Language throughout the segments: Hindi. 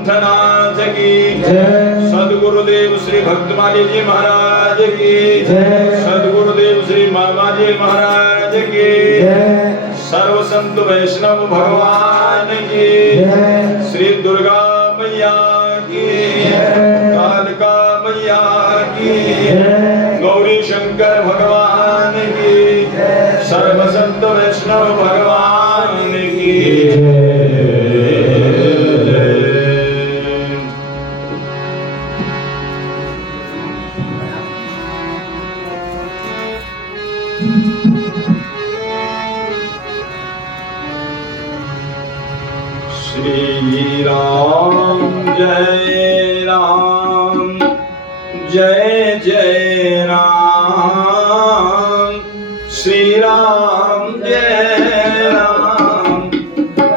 पंथनाथ की जय। सद्गुरुदेव श्री भक्तमाली जी महाराज की जय। सद्गुरुदेव श्री मामा जी महाराज की जय। सर्व संत वैष्णव भगवान की जय। श्री दुर्गा मैया की जय। कालिका मैया की जय। गौरी शंकर भगवान की जय। सर्व संत वैष्णव भगवान की जय। श्री राम जय राम जय जय राम। श्री राम जय राम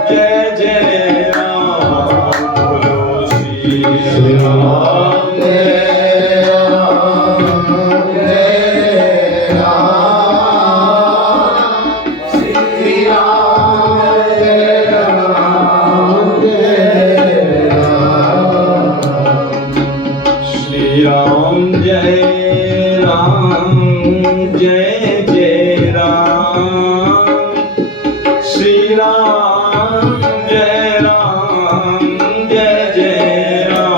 जय जय राम। बोलो श्री राम जय राम जय राम। श्री राम जय राम जय राम। श्री राम जय राम जय जय राम। श्री राम जय राम जय जय राम। श्री राम जय राम जय जय राम।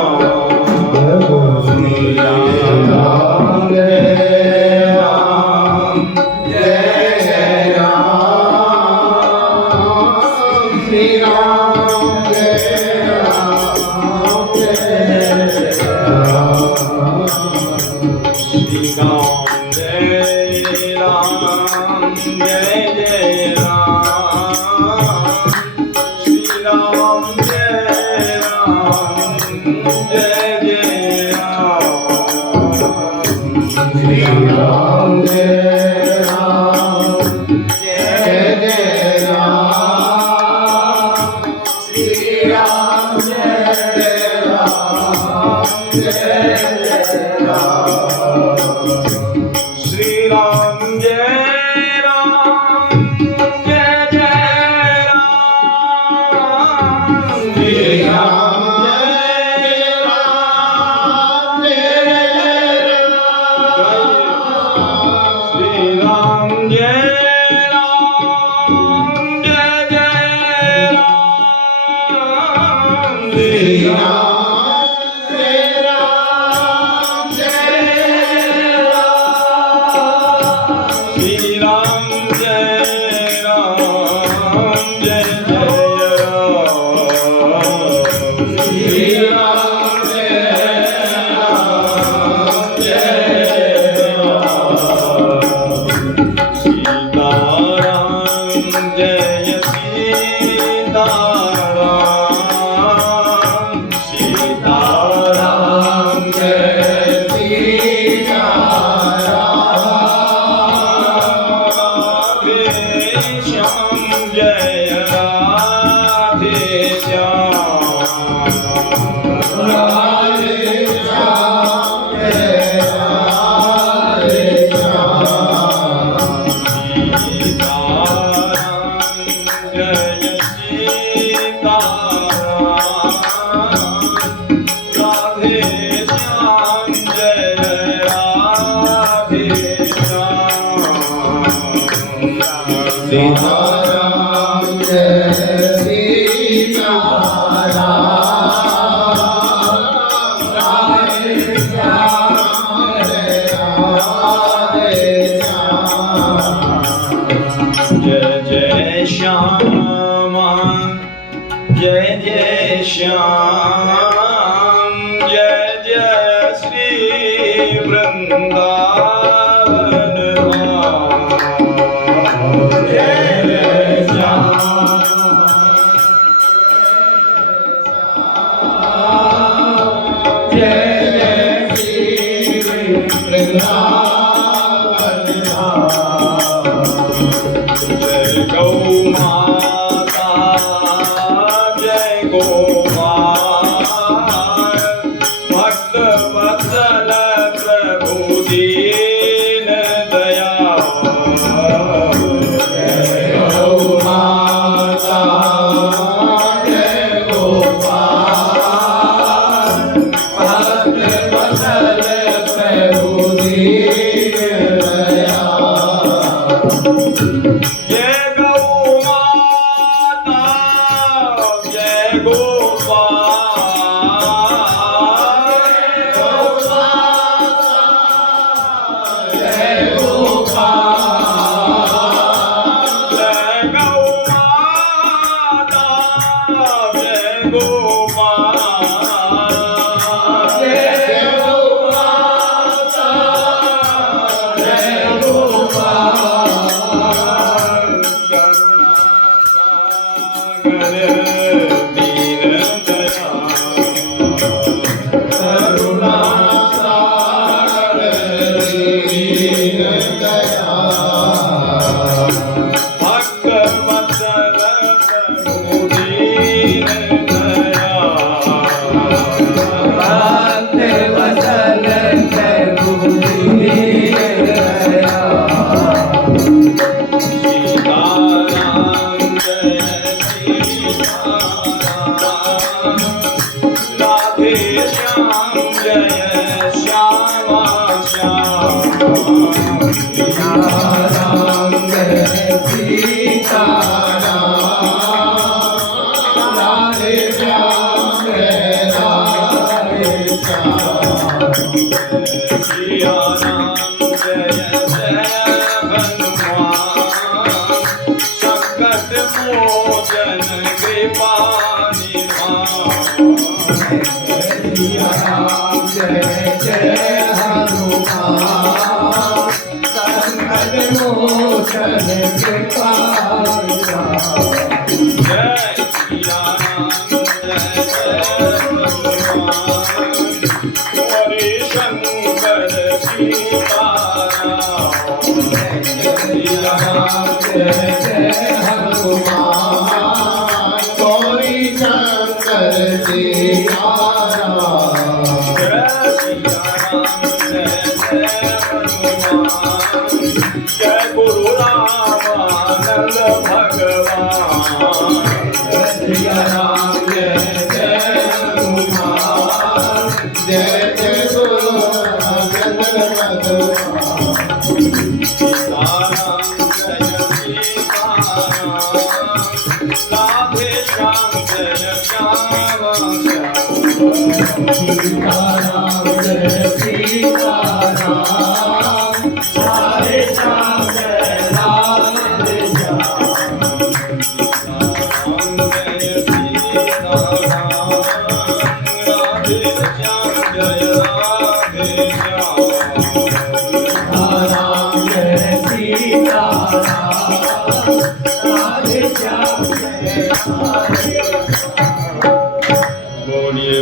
श्री राम जय राम जय जय राम। श्री राम जय राम जय जय राम। श्री राम जय राम जय जय राम। श्री राम जय राम जय जय राम। श्री राम जय राम जय जय राम। श्री राम जय राम जय जय राम। श्री राम जय राम जय जय राम। श्री राम जय राम जय जय राम। श्री राम सीताराम जय सीताराम। राधे श्याम जय राधे श्याम। जय जय श्यामा जय जय श्याम। जय जय श्री वृंदावन। जय गौ माता जय गो भक्त वत्सल प्रभु दीन दयाल। जय गौ माता जय गोपाल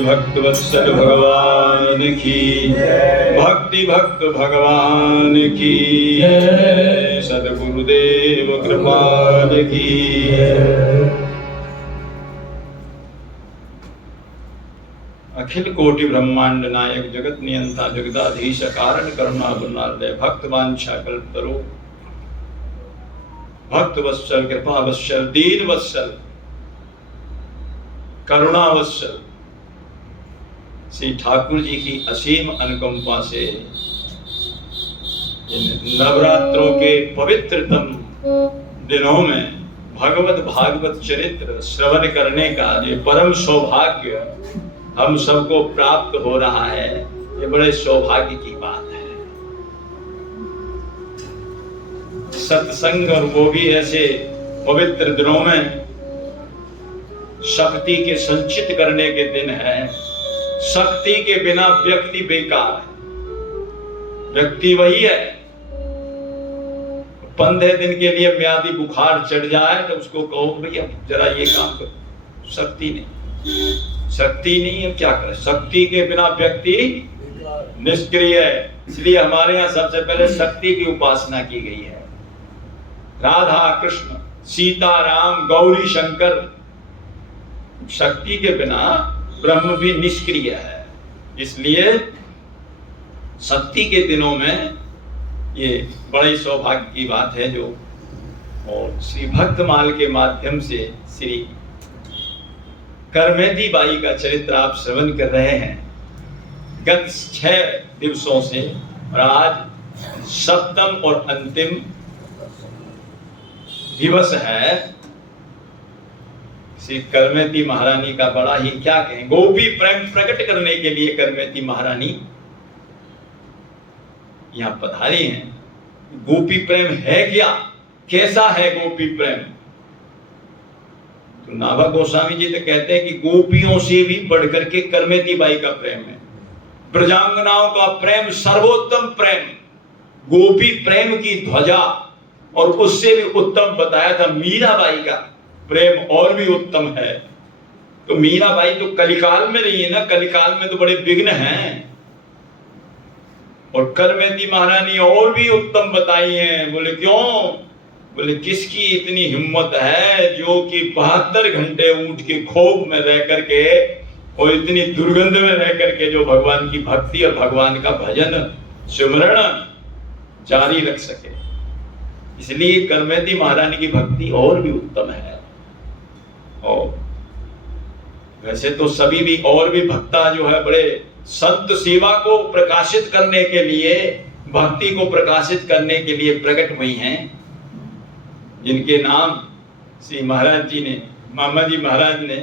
भक्त वत्सल भगवान की, भक्ति भक्त भगवान की, सद्गुरुदेव कृपाल की। अखिल कोटि ब्रह्मांड नायक जगत नियंता जगदाधीश कारण करुणा गुणालय भक्त वांछा कल्पतरो भक्त वत्सल कृपा वत्सल दीन वत्सल करुणा वत्सल श्री ठाकुर जी की असीम अनुकंपा से नवरात्रों के पवित्रतम दिनों में भगवत भागवत चरित्र श्रवण करने का ये परम सौभाग्य हम सबको प्राप्त हो रहा है। ये बड़े सौभाग्य की बात है। सत्संग और वो भी ऐसे पवित्र दिनों में शक्ति के संचित करने के दिन है। शक्ति के बिना व्यक्ति बेकार है। व्यक्ति वही है 15 दिन के लिए म्यादी बुखार चढ़ जाए तो उसको कहो भैया जरा ये काम करो। शक्ति नहीं है, क्या करे। शक्ति के बिना व्यक्ति निष्क्रिय है। इसलिए हमारे यहाँ सबसे पहले शक्ति की उपासना की गई है। राधा कृष्ण सीता राम गौरी शंकर। शक्ति के बिना ब्रह्म भी निष्क्रिय है। इसलिए शक्ति के दिनों में ये बड़े सौभाग्य की बात है जो और श्री भक्तमाल के माध्यम से श्री करमेदी बाई का चरित्र आप श्रवण कर रहे हैं गत 6 दिवसों से, और आज सप्तम और अंतिम दिवस है। श्री करमेती महारानी का बड़ा ही क्या कहें, गोपी प्रेम प्रकट करने के लिए करमेती महारानी यहां पधारी हैं। गोपी प्रेम है क्या, कैसा है गोपी प्रेम? तो नाभा गोस्वामी जी तो कहते हैं कि गोपियों से भी बढ़कर के करमेती बाई का प्रेम है। ब्रजांगनाओं का प्रेम सर्वोत्तम प्रेम, गोपी प्रेम की ध्वजा, और उससे भी उत्तम बताया था मीराबाई का प्रेम और भी उत्तम है। तो मीराबाई तो कलिकाल में रही है ना, कलिकाल में तो बड़े विघ्न हैं, और करमेती महारानी और भी उत्तम बताई हैं। बोले क्यों? बोले किसकी इतनी हिम्मत है जो कि 72 घंटे ऊंट के खोप में रह करके और इतनी दुर्गंध में रह करके जो भगवान की भक्ति और भगवान का भजन सिमरण जारी रख सके। इसलिए करमेती महारानी की भक्ति और भी उत्तम है। और वैसे तो सभी भी और भी भक्ता जो है बड़े संत सेवा को प्रकाशित करने के लिए, भक्ति को प्रकाशित करने के लिए प्रकट हुई हैं, जिनके नाम श्री महाराज जी ने, मामा जी महाराज ने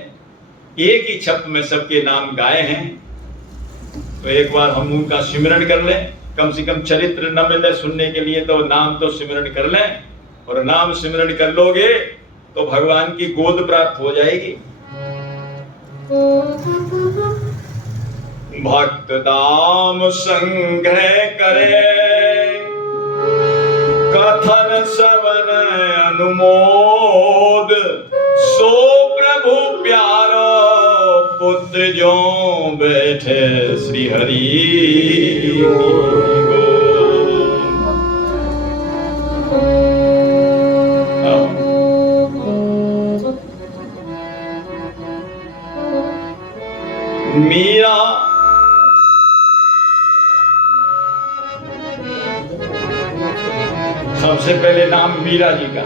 एक ही छप में सबके नाम गाए हैं। तो एक बार हम उनका सिमरण कर लें, कम से कम चरित्र न मिले सुनने के लिए तो नाम तो सिमरण कर लें, और नाम सिमरण कर लोगे तो भगवान की गोद प्राप्त हो जाएगी। भक्त दाम संग्रह करे, कथन सवन अनुमोद, सो प्रभु प्यारो पुत्र जो बैठे श्री हरि मीरा सबसे पहले नाम मीरा जी का।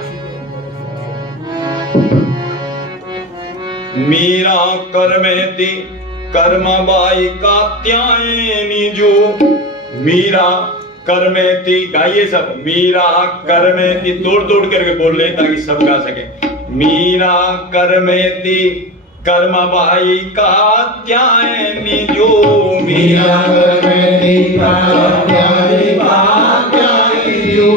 मीरा करमेती कर्मबाई कात्यायनी जो, मीरा करमेती गाइए सब, मीरा करमेती तोड़ तोड़ करके बोल रहे ताकि सब गा सके। मीरा करमेती कर्मबाई कात्यायनी जो, मीरा करमेती कात्यायनी जो,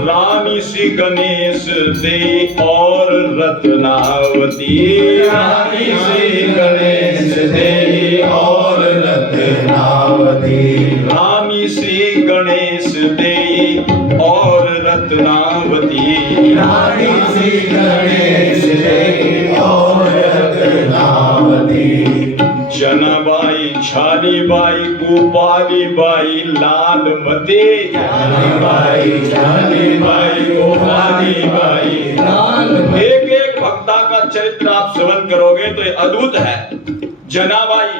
रानी श्री गणेश दे और रत्नावती, रानी श्री गणेश दे और रत्नावती, रानी श्री गणेश दे और रत्नावती, रानी श्री गणेश दे और रत्नावती। जनाबाई, झालीबाई, गोपालीबाई, लालमती, झालीबाई, झालीबाई, गोपालीबाई, लालमती। एक एक भक्ता का चरित्र आप श्रवण करोगे तो ये अद्भुत है। जनाबाई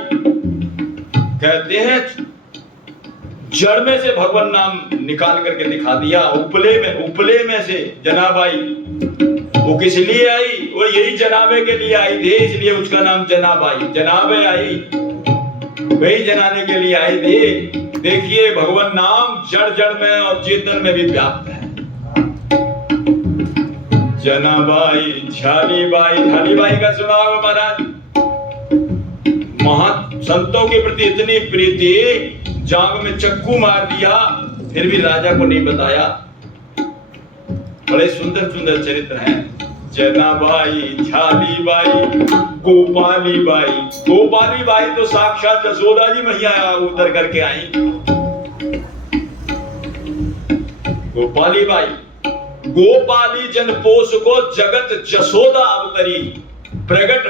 कहते हैं जड़ में से भगवान नाम निकाल करके दिखा दिया, उपले में से जनाबाई। वो किस लिए आई? वो यही जनाबे के लिए आई थी, इसलिए उसका नाम जनाबाई। जनाबे आई वही जनाने के लिए आई थी। देखिए भगवान नाम जड़ जड़ में और चेतन में भी व्याप्त है। जनाबाई, झालीबाई, झालीबाई का सुना होगा महाराज। संतों के प्रति इतनी प्रीति, जांग में चक्कू मार दिया फिर भी राजा को नहीं बताया। बड़े सुंदर सुंदर चरित्र हैं। जनाबाई, झालीबाई, गोपालीबाई। गोपालीबाई तो साक्षात यशोदा जी मैया उतर करके आई। गोपालीबाई, गोपाली जन पोष को जगत जसोदा अवतरी, प्रगट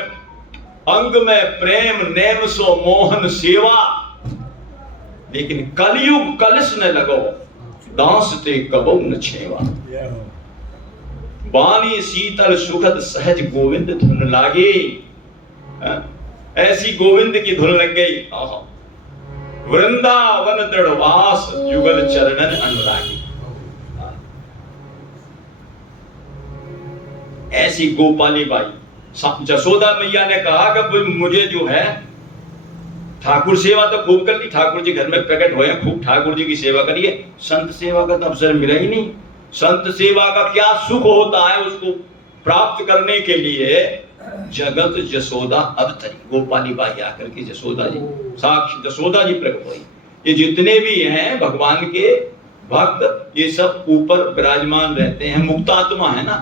अंग में प्रेम नेम सो मोहन सेवा। लेकिन कलयुग कलश न लगो, दास ते कबो न छेवा। वाणी शीतल सुखद सहज गोविंद धुन लागे। ऐसी गोविंद की धुन लग गई। वृंदावन दृढ़वास युगल चरणन अनुरागी। ऐसी गोपालीबाई। जसोदा मैया ने कहा कि मुझे जो है ठाकुर सेवा तो खूब कर ली, ठाकुर जी घर में प्रकट हुए, खूब ठाकुर जी की सेवा करिए। संत सेवा का तो अवसर मिला ही नहीं। संत सेवा का क्या सुख होता है उसको प्राप्त करने के लिए जगत जसोदा अवतरी। गोपाली बाई आकर के जसोदा जी, साक्षी जसोदा जी प्रकट हुई। ये जितने भी हैं भगवान के भक्त, ये सब ऊपर विराजमान रहते हैं, मुक्तात्मा है ना,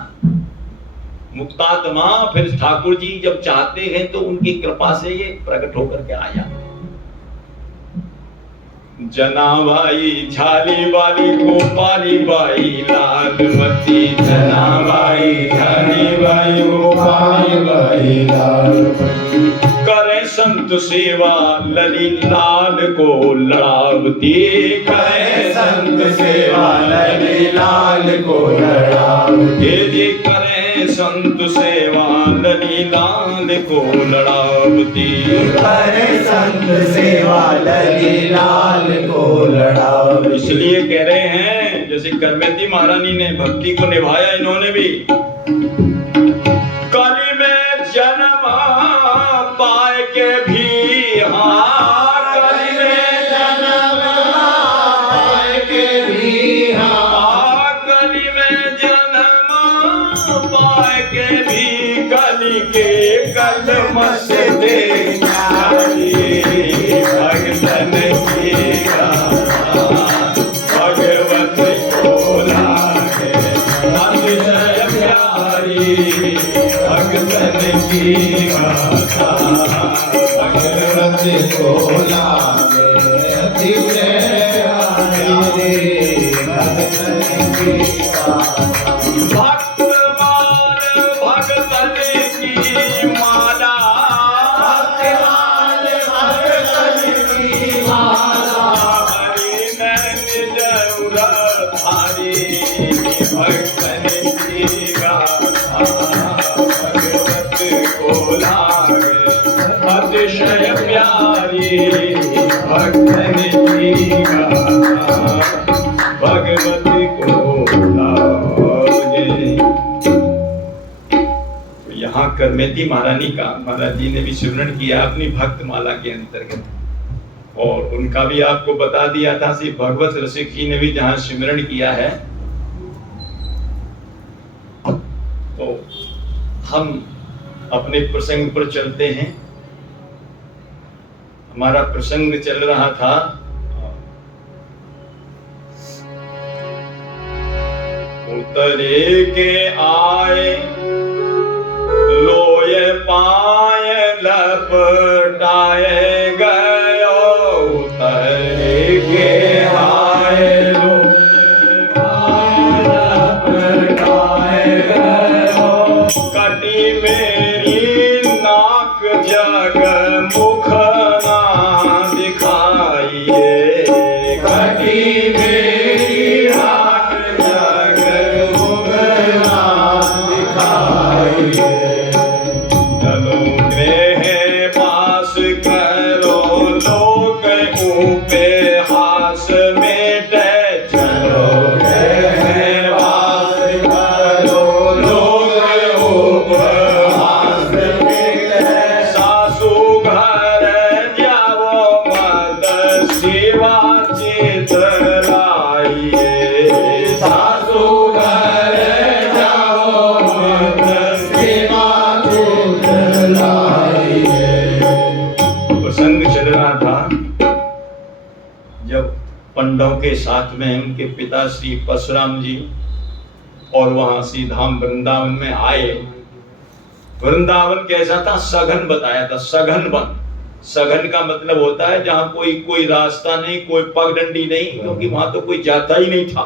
मुक्तात्मा। फिर ठाकुर जी जब चाहते हैं तो उनकी कृपा से ये प्रकट होकर के आ जाते हैं। जनाबाई झाली वाली गोपाली बाई लालमती, जनाबाई झाली बाई गोपाली बाई लालमती, करे संत सेवा लली लाल को लड़ावती, करे संत सेवा लली लाल को लड़ावती, ये करे संत सेवा लली लाल को लड़ावती, करे संत सेवा लली लाल को लड़ावती। इसलिए कह रहे हैं, जैसे करमेती महारानी ने भक्ति को निभाया, इन्होंने भी कली में जन्म पाए के भी, हाँ कली में जन्म पाए के भी, हाँ कली में जन्म पाए के भी, कली के कदम से देखा भगतन की भगवत को लागे, अतिशय प्यारी भगतन की गाथा, भगवत को लागे, अतिशय प्यारी भगतन की गाथा। भक्तमान भगतन की माला, भक्तमान भगतन की माला, हरि नैन जरूरत हरि भगतन की गाथा, भगवत को लागे, अतिशय प्यारी भगतन की गाथा, भगवत को लागे। यहाँ करमेती महारानी का महाराज जी ने भी सिमरन किया अपनी भक्त माला के अंतर्गत, और उनका भी आपको बता दिया था। श्री भगवत रसिक जी ने भी जहाँ सिमरन किया है, तो हम अपने प्रसंग पर चलते हैं। हमारा प्रसंग चल रहा था उतरे के आए लोये पाए लपटाए गयो, उतरे के आए लोये पाए लपटाए गयो, कटी मेरी नाक जग मुख ना दिखाइए, कटी मेरी नाक जग मुख ना दिखाइए, चलो गृह वास करो लोक उपहास मेटे, चलो गृह वास करो लोक उपहास मेटे, सासू घर जाओ मत शिवा चित लाइए, सासू घर जाओ मत शिवा चित लाइए। प्रसंग चल रहा था जब पंडवों के साथ में उनके पिता श्री परशुराम जी और वहां श्री धाम वृंदावन में आए। वृंदावन कैसा था? सघन बताया था, सघन वन। सघन का मतलब होता है जहां कोई रास्ता नहीं, कोई पगडंडी नहीं, क्योंकि वहां तो कोई जाता ही नहीं था।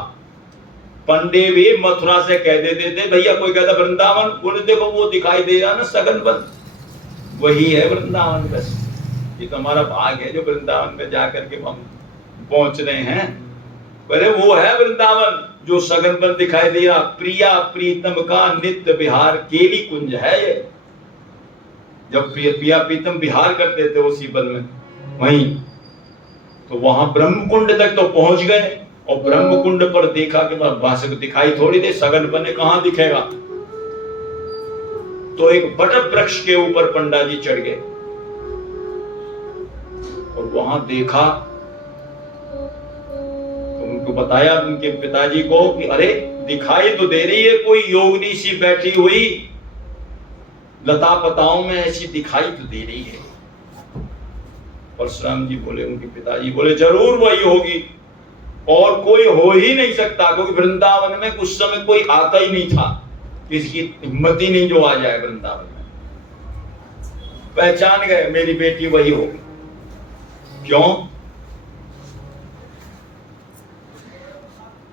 पंडे भी मथुरा से कह देते थे भैया कोई कहता वृंदावन, बोले देखो वो दिखाई दे रहा ना सघन वन, वही है वृंदावन। बस ये तो हमारा भाग है जो वृंदावन में जाकर के हम पहुंच रहे हैं। अरे वो है वृंदावन जो सघन वन दिखाई दे रहा। प्रिया प्रीतम का नित्य विहार केली कुंज है ये। जब प्रिया प्रीतम विहार करते थे उसी वन में, वहीं तो वहां ब्रह्म कुंड तक तो पहुंच गए, और ब्रह्म कुंड पर देखा कि भाषा दिखाई थोड़ी दे, सघन वन कहां दिखेगा। तो एक बट वृक्ष के ऊपर पंडा जी चढ़ गए और वहां देखा तो उनको बताया उनके पिताजी को कि अरे दिखाई तो दे रही है कोई योगिनी सी बैठी हुई, लता पताओं में ऐसी दिखाई तो दे रही है। परशुराम जी बोले, उनके पिताजी बोले जरूर वही होगी, और कोई हो ही नहीं सकता, क्योंकि वृंदावन में उस समय कोई आता ही नहीं था, किसी की हिम्मत ही नहीं जो आ जाए वृंदावन में। पहचान गए मेरी बेटी वही होगी। क्यों?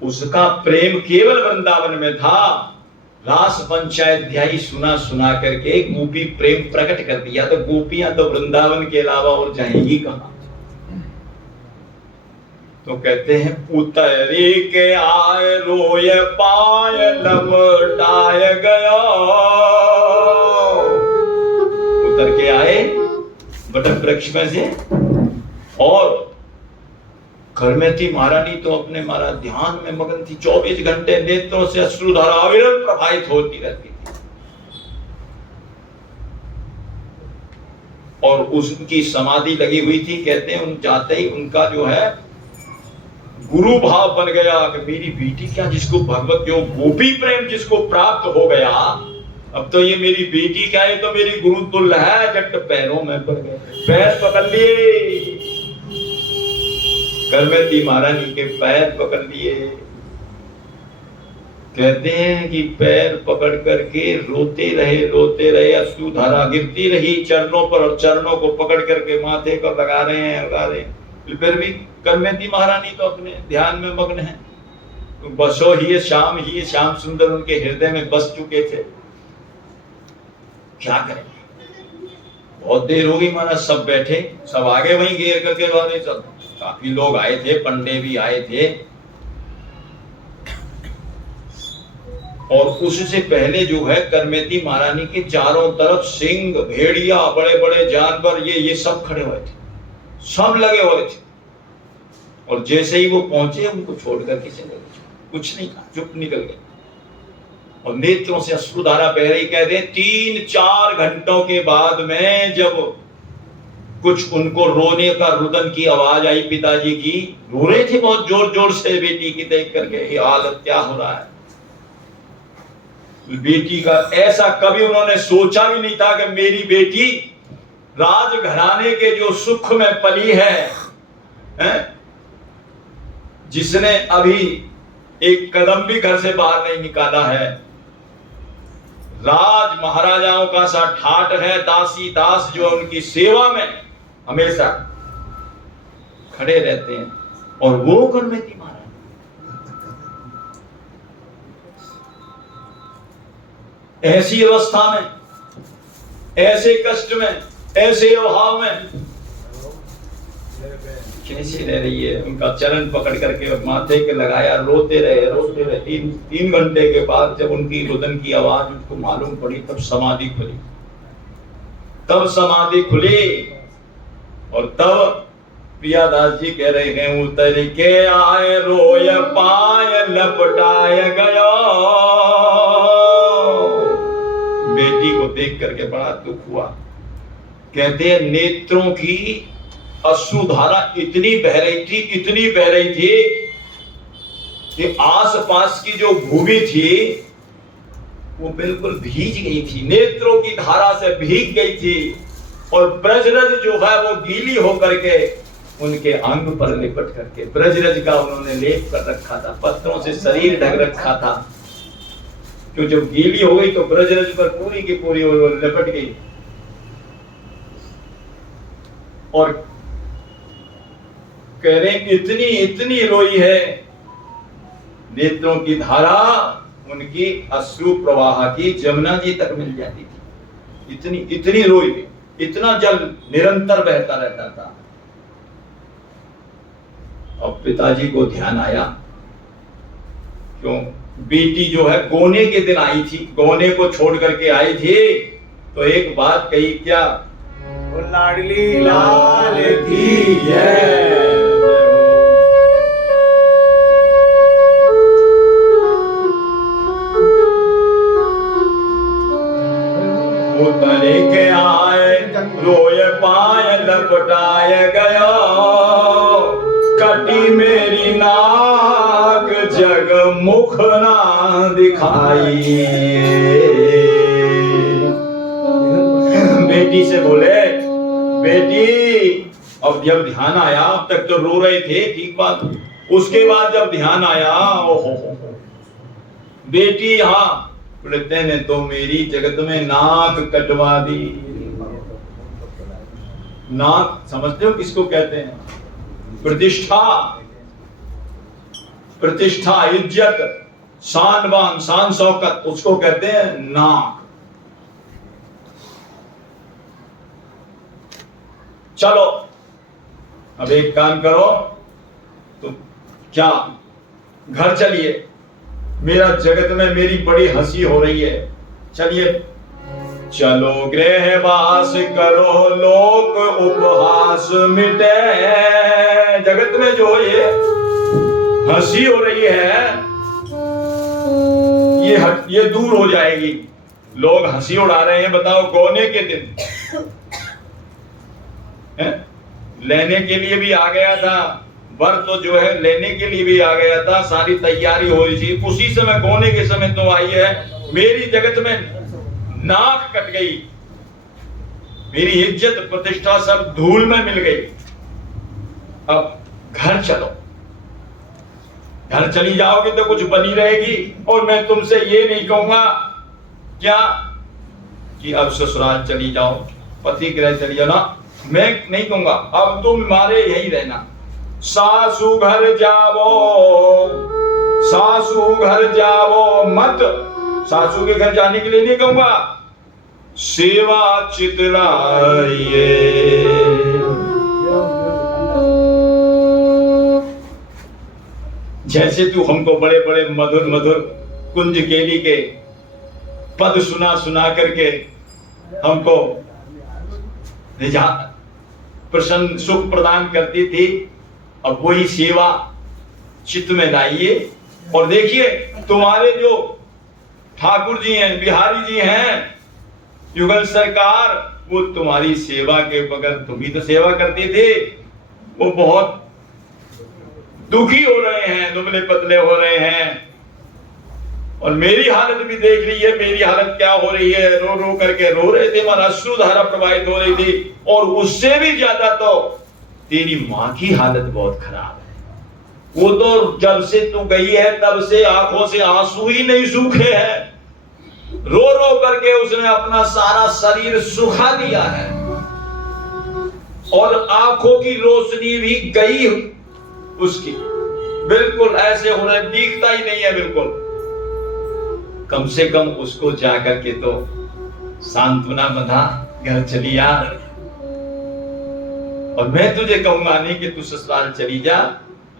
उसका प्रेम केवल वृंदावन में था। रास पंचाध्यायी सुना सुना करके गोपी प्रेम प्रकट कर दिया, तो गोपियां तो वृंदावन के अलावा और जाएंगी कहां? तो कहते हैं उतरी के आए रोय पाय लपटाए गया। उतर के आए बटन वृक्ष में से, और करमेती महारानी तो अपने महाराज ध्यान में मगन थी। 24 घंटे नेत्रों से अश्रुधारा अविरल प्रवाहित होती रहती थी, और उसकी समाधि लगी हुई थी। कहते हैं उन जाते ही उनका जो है गुरु भाव बन गया कि मेरी बेटी क्या, जिसको भगवत जो गोपी प्रेम जिसको प्राप्त हो गया, अब तो ये मेरी बेटी क्या है, तो मेरी गुरु तुल्य है। जट पैरों में पड़ गए, पैर पकड़ लिए, करमेती महारानी के पैर पकड़ लिए। कहते हैं कि पैर पकड़ करके रोते रहे, अश्रुधारा गिरती रही चरणों पर, और चरणों को पकड़ करके माथे पर लगा रहे हैं। फिर भी करमेती महारानी तो अपने ध्यान में मग्न है। तो बसो ही श्याम सुंदर उनके हृदय में बस चुके थे। क्या करें, बहुत देर हो गई महाराज, सब बैठे, सब आगे वहीं घेर करके बारे, सब काफी लोग आए थे, पंडे भी आए थे। और उससे पहले जो है करमेती महारानी के चारों तरफ सिंह, भेड़िया, बड़े बड़े जानवर, ये सब खड़े हुए थे, सब लगे हुए थे। और जैसे ही वो पहुंचे उनको छोड़ करके चले गए, कुछ नहीं कहा, चुप निकल गए। और नेत्रों से अश्रुधारा बह रही। कहते हैं 3-4 घंटों के बाद में जब कुछ उनको रोने का, रुदन की आवाज आई, पिताजी की रो रहे थे बहुत जोर जोर से बेटी की देख करके, ये हालत क्या हो रहा है बेटी का। ऐसा कभी उन्होंने सोचा भी नहीं था कि मेरी बेटी राजघराने के जो सुख में पली है, जिसने अभी एक कदम भी घर से बाहर नहीं निकाला है, राज महाराजाओं का सा ठाट है, दासी दास जो उनकी सेवा में हमेशा खड़े रहते हैं, और वो करमेती महाराज ऐसी अवस्था में, ऐसे कष्ट में, ऐसे अभाव में कैसे रह रही है। उनका चरण पकड़ करके माथे के लगाया, रोते रहे। 3 घंटे के बाद जब उनकी रुदन की आवाज उसको मालूम पड़ी, तब समाधि खुली। और तब प्रियादास जी कह रहे हैं उतर के आए रोय पाय लपटाए गया। बेटी को देख करके बड़ा दुख हुआ। कहते हैं नेत्रों की अश्रुधारा इतनी बह रही थी कि आसपास की जो भूमि थी वो बिल्कुल भीज गई थी, नेत्रों की धारा से भीग गई थी। और ब्रजरज जो है वो गीली होकर के उनके अंग पर लिपट करके, ब्रजरज का उन्होंने लेप कर रखा था, पत्रों से शरीर ढक रखा था। क्यों, जब गीली हो गई तो ब्रजरज पर पूरी की पूरी वो लिपट गई। और कह रहे इतनी रोई है, नेत्रों की धारा उनकी अश्रु प्रवाह की जमुना जी तक मिल जाती थी। इतनी रोई, इतना जल निरंतर बहता रहता था। अब पिताजी को ध्यान आया, क्यों, बेटी जो है गोने के दिन आई थी, गोने को छोड़ करके आई थी, तो एक बात कही, क्या, लाडली लाल की जय। उतरे के आए रोय पाय लपटाए गया, कटी मेरी नाक जग मुख ना दिखाई। बेटी से बोले, बेटी, अब जब ध्यान आया, अब तक तो रो रहे थे, ठीक बात, उसके बाद जब ध्यान आया, ओहो बेटी, हाँ बोले ने तो मेरी जगत में नाक कटवा दी। नाक समझते हो किसको कहते हैं? प्रतिष्ठा, प्रतिष्ठा, इज्जत, शान बान, शान शौकत, उसको कहते हैं नाक। चलो अब एक काम करो, तो क्या घर चलिए, मेरा जगत में मेरी बड़ी हंसी हो रही है, चलिए। चलो गृहवास करो लोक उपहास मिटे। जगत में जो ये हंसी हो रही है, ये दूर हो जाएगी। लोग हंसी उड़ा रहे हैं, बताओ गौने के दिन लेने के लिए भी आ गया था, वर तो जो है लेने के लिए भी आ गया था, सारी तैयारी हो रही थी, उसी समय गौने के समय तो आई है, मेरी जगत में नाक कट गई, मेरी इज्जत प्रतिष्ठा सब धूल में मिल गई। अब घर चलो, घर चली जाओगे तो कुछ बनी रहेगी, और मैं तुमसे ये नहीं कहूंगा क्या कि अब ससुराल चली जाओ, पति गृह चली जाओ ना, मैं नहीं कहूंगा, अब तुम मारे यही रहना। सासू घर जाओ, सासू घर जाओ मत, सासू के घर जाने के लिए नहीं कहूंगा, सेवा चितलाइए। जैसे तू हमको बड़े बड़े मधुर मधुर कुंज केली के पद सुना सुना करके हमको प्रसन्न सुख प्रदान करती थी, अब वही सेवा चित्त में लाइए। और देखिए तुम्हारे जो ठाकुर जी हैं, बिहारी जी हैं, युगल सरकार, वो तुम्हारी सेवा के बगैर, तुम ही तो सेवा करते थे, वो बहुत दुखी हो रहे हैं, दुबले पतले हो रहे हैं, और मेरी हालत भी देख रही है, मेरी हालत क्या हो रही है, रो रो करके रो रहे थे, हमारा अश्रुधारा प्रवाहित हो रही थी, और उससे भी ज्यादा तो तेरी माँ की हालत बहुत खराब है। वो तो जब से तू गई है तब से आंखों से आंसू ही नहीं सूखे हैं, रो रो करके उसने अपना सारा शरीर सुखा दिया है, और आंखों की रोशनी भी गई उसकी, बिल्कुल ऐसे होने दिखता ही नहीं है बिल्कुल। कम से कम उसको जाकर के तो सांत्वना बंधा, घर चली आ। और मैं तुझे कहूंगा नहीं कि तू ससुराल चली जा,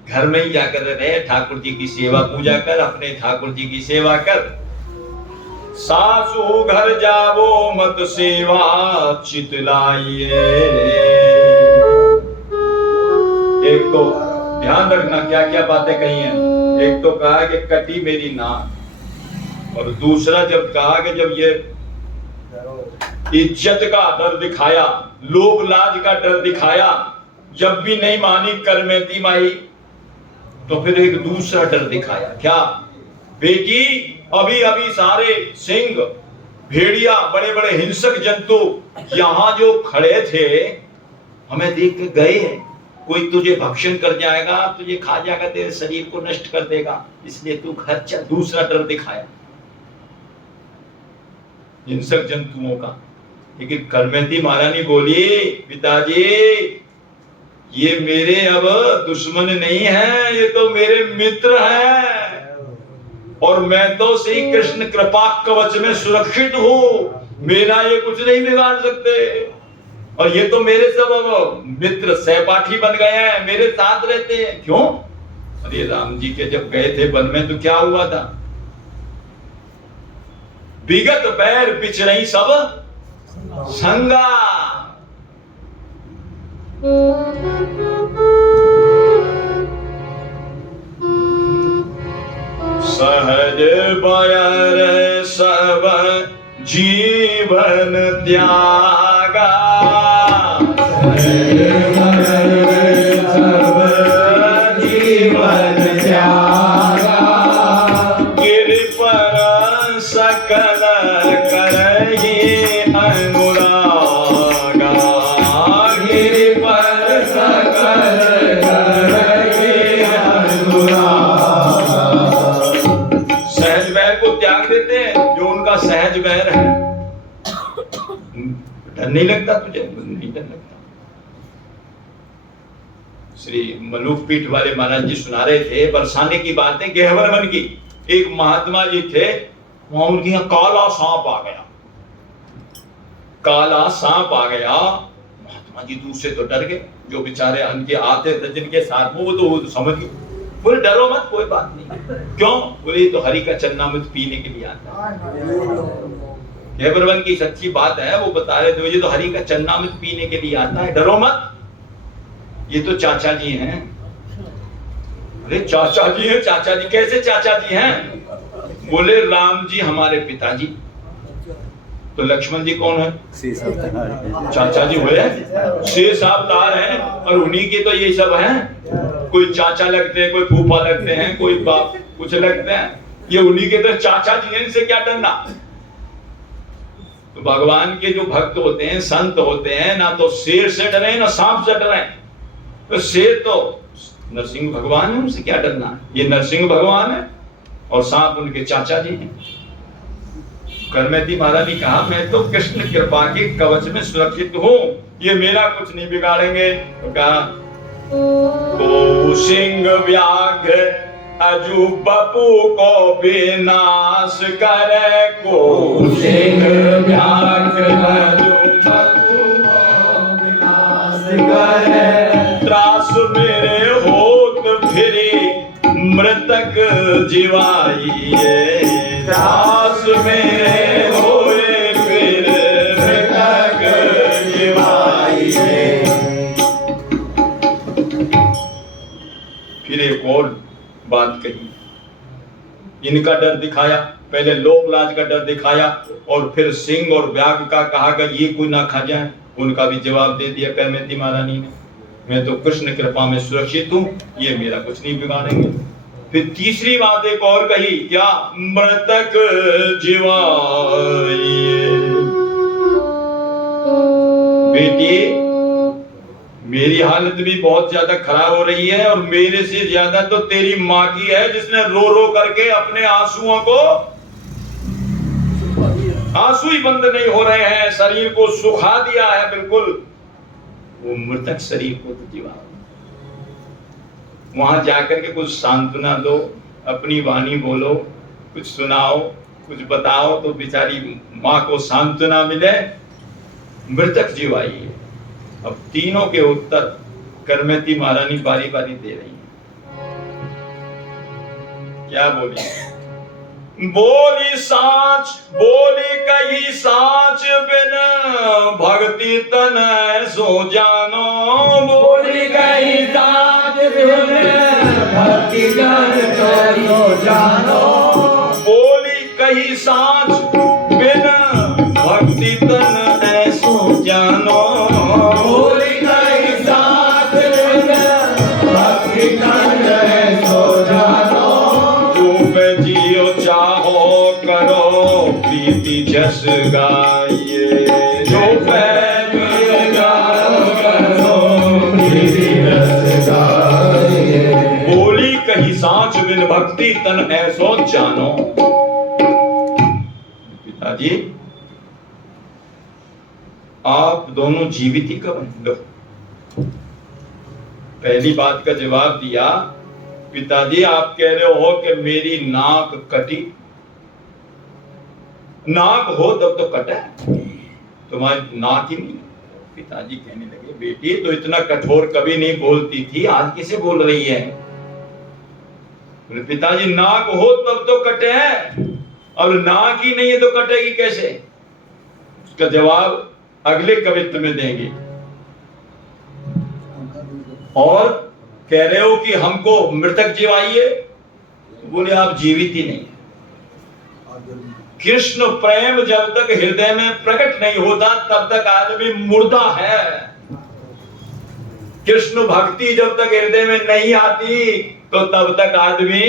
घर में ही जाकर रहे, ठाकुर जी की सेवा पूजा कर, अपने ठाकुर जी की सेवा कर। सासू घर जावो मत सेवा चितलाइए। एक तो ध्यान रखना क्या क्या बातें कही हैं। एक तो कहा कि कटी मेरी नाक, और दूसरा जब कहा कि जब ये इज्जत का डर दिखाया, लोक लाज का डर दिखाया, जब भी नहीं मानी करमेती माई, तो फिर एक दूसरा डर दिखाया। क्या? बेटी, अभी अभी सारे सिंह, भेड़िया, बड़े बड़े हिंसक जंतु यहां जो खड़े थे, हमें देख के गए हैं, कोई तुझे भक्षण कर जाएगा, तुझे खा जाएगा, तेरे शरीर को नष्ट कर देगा, इसलिए तू घर चल। दूसरा डर दिखाया हिंसक जंतुओं का। लेकिन करमेती महारानी बोली, पिताजी ये मेरे अब दुश्मन नहीं है, ये तो मेरे मित्र हैं, और मैं तो श्री कृष्ण कृपा कवच में सुरक्षित हूं, मेरा ये कुछ नहीं बिगाड़ सकते, और ये तो मेरे सब मित्र सहपाठी बन गए हैं, मेरे साथ रहते हैं। क्यों? अरे राम जी के जब गए थे वन में तो क्या हुआ था? विगत बैर बिछ रही सब संगा। सहज बयर सब जीवन त्यागा, सहज बयर सब जीवन त्यागा, गिर पर सकल करहि अनुरागा। आज बह रहे हैं। डर नहीं लगता तुझे? नहीं डर लगता। श्री मलूक पीठ वाले महाराज जी सुना रहे थे बरसाने की बातें गहवर वन की। एक महात्मा जी थे, वहां उनके यहाँ काला सांप आ गया। काला सांप आ गया, महात्मा जी दूर से तो डर गए। जो बेचारे उनके आते थे जिनके साथ वो तो समझ गए, बोले डरो मत, कोई बात नहीं। क्यों? बोले तो हरि का चरणामृत पीने के लिए आता है। गहवर की सच्ची बात है, वो बता रहे थे ये तो हरि का चरणामृत पीने के लिए आता है, डरो मत। ये तो चाचा जी हैं। अरे चाचा जी हैं? चाचा जी कैसे चाचा जी हैं? बोले राम जी हमारे पिताजी। तो लक्ष्मण जी कौन है? चाचा जी हुए, शेष अवतार हैं, और उन्हीं के तो ये सब हैं। कोई चाचा लगते हैं, कोई फूफा लगते हैं, कोई बाप कुछ लगते हैं, ये उन्हीं के तो चाचा जी हैं। इनसे क्या डरना? तो भगवान के जो भक्त होते हैं, संत होते हैं, ना तो शेर से डरे ना सांप से डरे। तो शेर तो नरसिंह भगवान है, उनसे क्या डरना? ये नरसिंह भगवान है और सांप उनके चाचा जी हैं। करमेती महाराज ने कहा मैं तो कृष्ण कृपा के कवच में सुरक्षित हूँ, ये मेरा कुछ नहीं बिगाड़ेंगे। तो कहा को सिंह व्याघ्र अजू बपू को विनाश करे, को सिंह व्याघ्र अजू बपू को विनाश करे, त्रास मेरे होत फिरे मृतक जीवाइए, त्रास मेरे होए फिर मृतक जीवाइए। फिर एक और बात कही, इनका डर दिखाया, पहले लोकलाज का डर दिखाया और फिर सिंह और व्याघ्र का कहा कि ये कोई ना खा जाए, उनका भी जवाब दे दिया करमेती महारानी ने, मैं तो कृष्ण कृपा में सुरक्षित हूँ, ये मेरा कुछ नहीं बिगाड़ेंगे। फिर तीसरी बात एक और कही, क्या? मृतक जीवाइए। बेटी मेरी हालत भी बहुत ज्यादा खराब हो रही है, और मेरे से ज्यादा तो तेरी माँ की है, जिसने रो रो करके अपने आंसुओं को, आंसू ही बंद नहीं हो रहे हैं, शरीर को सुखा दिया है बिल्कुल। वो मृतक शरीर को तो जीवा। वहां जाकर के कुछ सांत्वना दो, अपनी वाणी बोलो, कुछ सुनाओ, कुछ बताओ, तो बेचारी माँ को सांत्वना मिले। मृतक जीवाई। अब तीनों के उत्तर करमेती महारानी बारी बारी दे रही है। क्या बोली? बोली साच, बोली कही साच बिन भक्ति तन सो जानो, बोली कही साच बिन भक्ति तन सो जानो, बोली कही साच बिन भक्ति तन सो जानो, बोली कही साच बिन भक्ति तन सो जानो, जो जियो चाहो करो प्रीति जस गाइए, जो जियो चाहो करो प्रीति जस गाइए, बोली कही साच बिन भक्ति तन ऐसो जानो। पिताजी आप दोनों जीवित ही कब हैं? लो पहली बात का जवाब दिया। पिताजी आप कह रहे हो कि मेरी नाक कटी, नाक हो तब तो कटा, तुम्हारी नाक ही नहीं। पिताजी कहने लगे बेटी तो इतना कठोर कभी नहीं बोलती थी, आज किसे बोल रही है? पिताजी नाक हो तब तो कटे हैं, और नाक ही नहीं है तो कटेगी कैसे? उसका जवाब अगले कवित्व में देंगे। और कह रहे हो कि हमको मृतक जीवाइए, तो बोले आप जीवित ही नहीं। कृष्ण प्रेम जब तक हृदय में प्रकट नहीं होता तब तक आदमी मुर्दा है। कृष्ण भक्ति जब तक हृदय में नहीं आती तो तब तक आदमी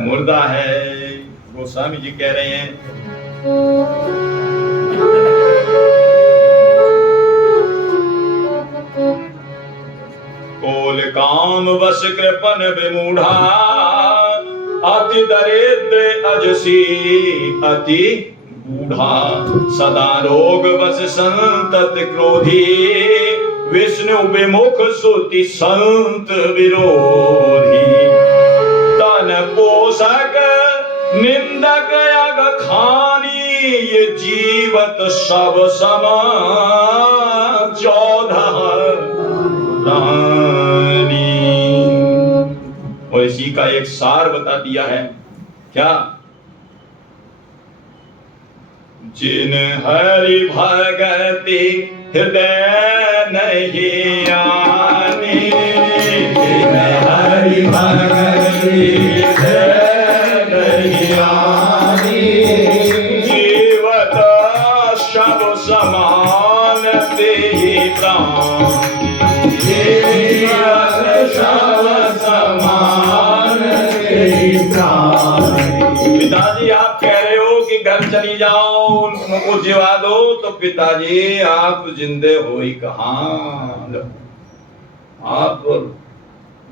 मुर्दा है। गोस्वामी जी कह रहे हैं कोल काम बस कृपन विमूढ़ा, अति दरिद्र अजसी अति बूढ़ा सदा रोग बस संतत क्रोधी विष्णु विमुख सुति संत विरोधी तन पोषक निंदक अग खानी ये जीवत सब समा 14 प्राणी। और इसी का एक सार बता दिया है क्या? जिन हरि भगति हृदय नहीं आनी, जिन हरि भगति हृदय नहीं आनी, जीवत सब समान तेहि प्राण, जीवत सब समान तेहि प्राण। पिताजी आप कह रहे हो कि घर चली जाओ उनको जिवा दो, तो पिताजी आप जिंदे हो ही कहां? आप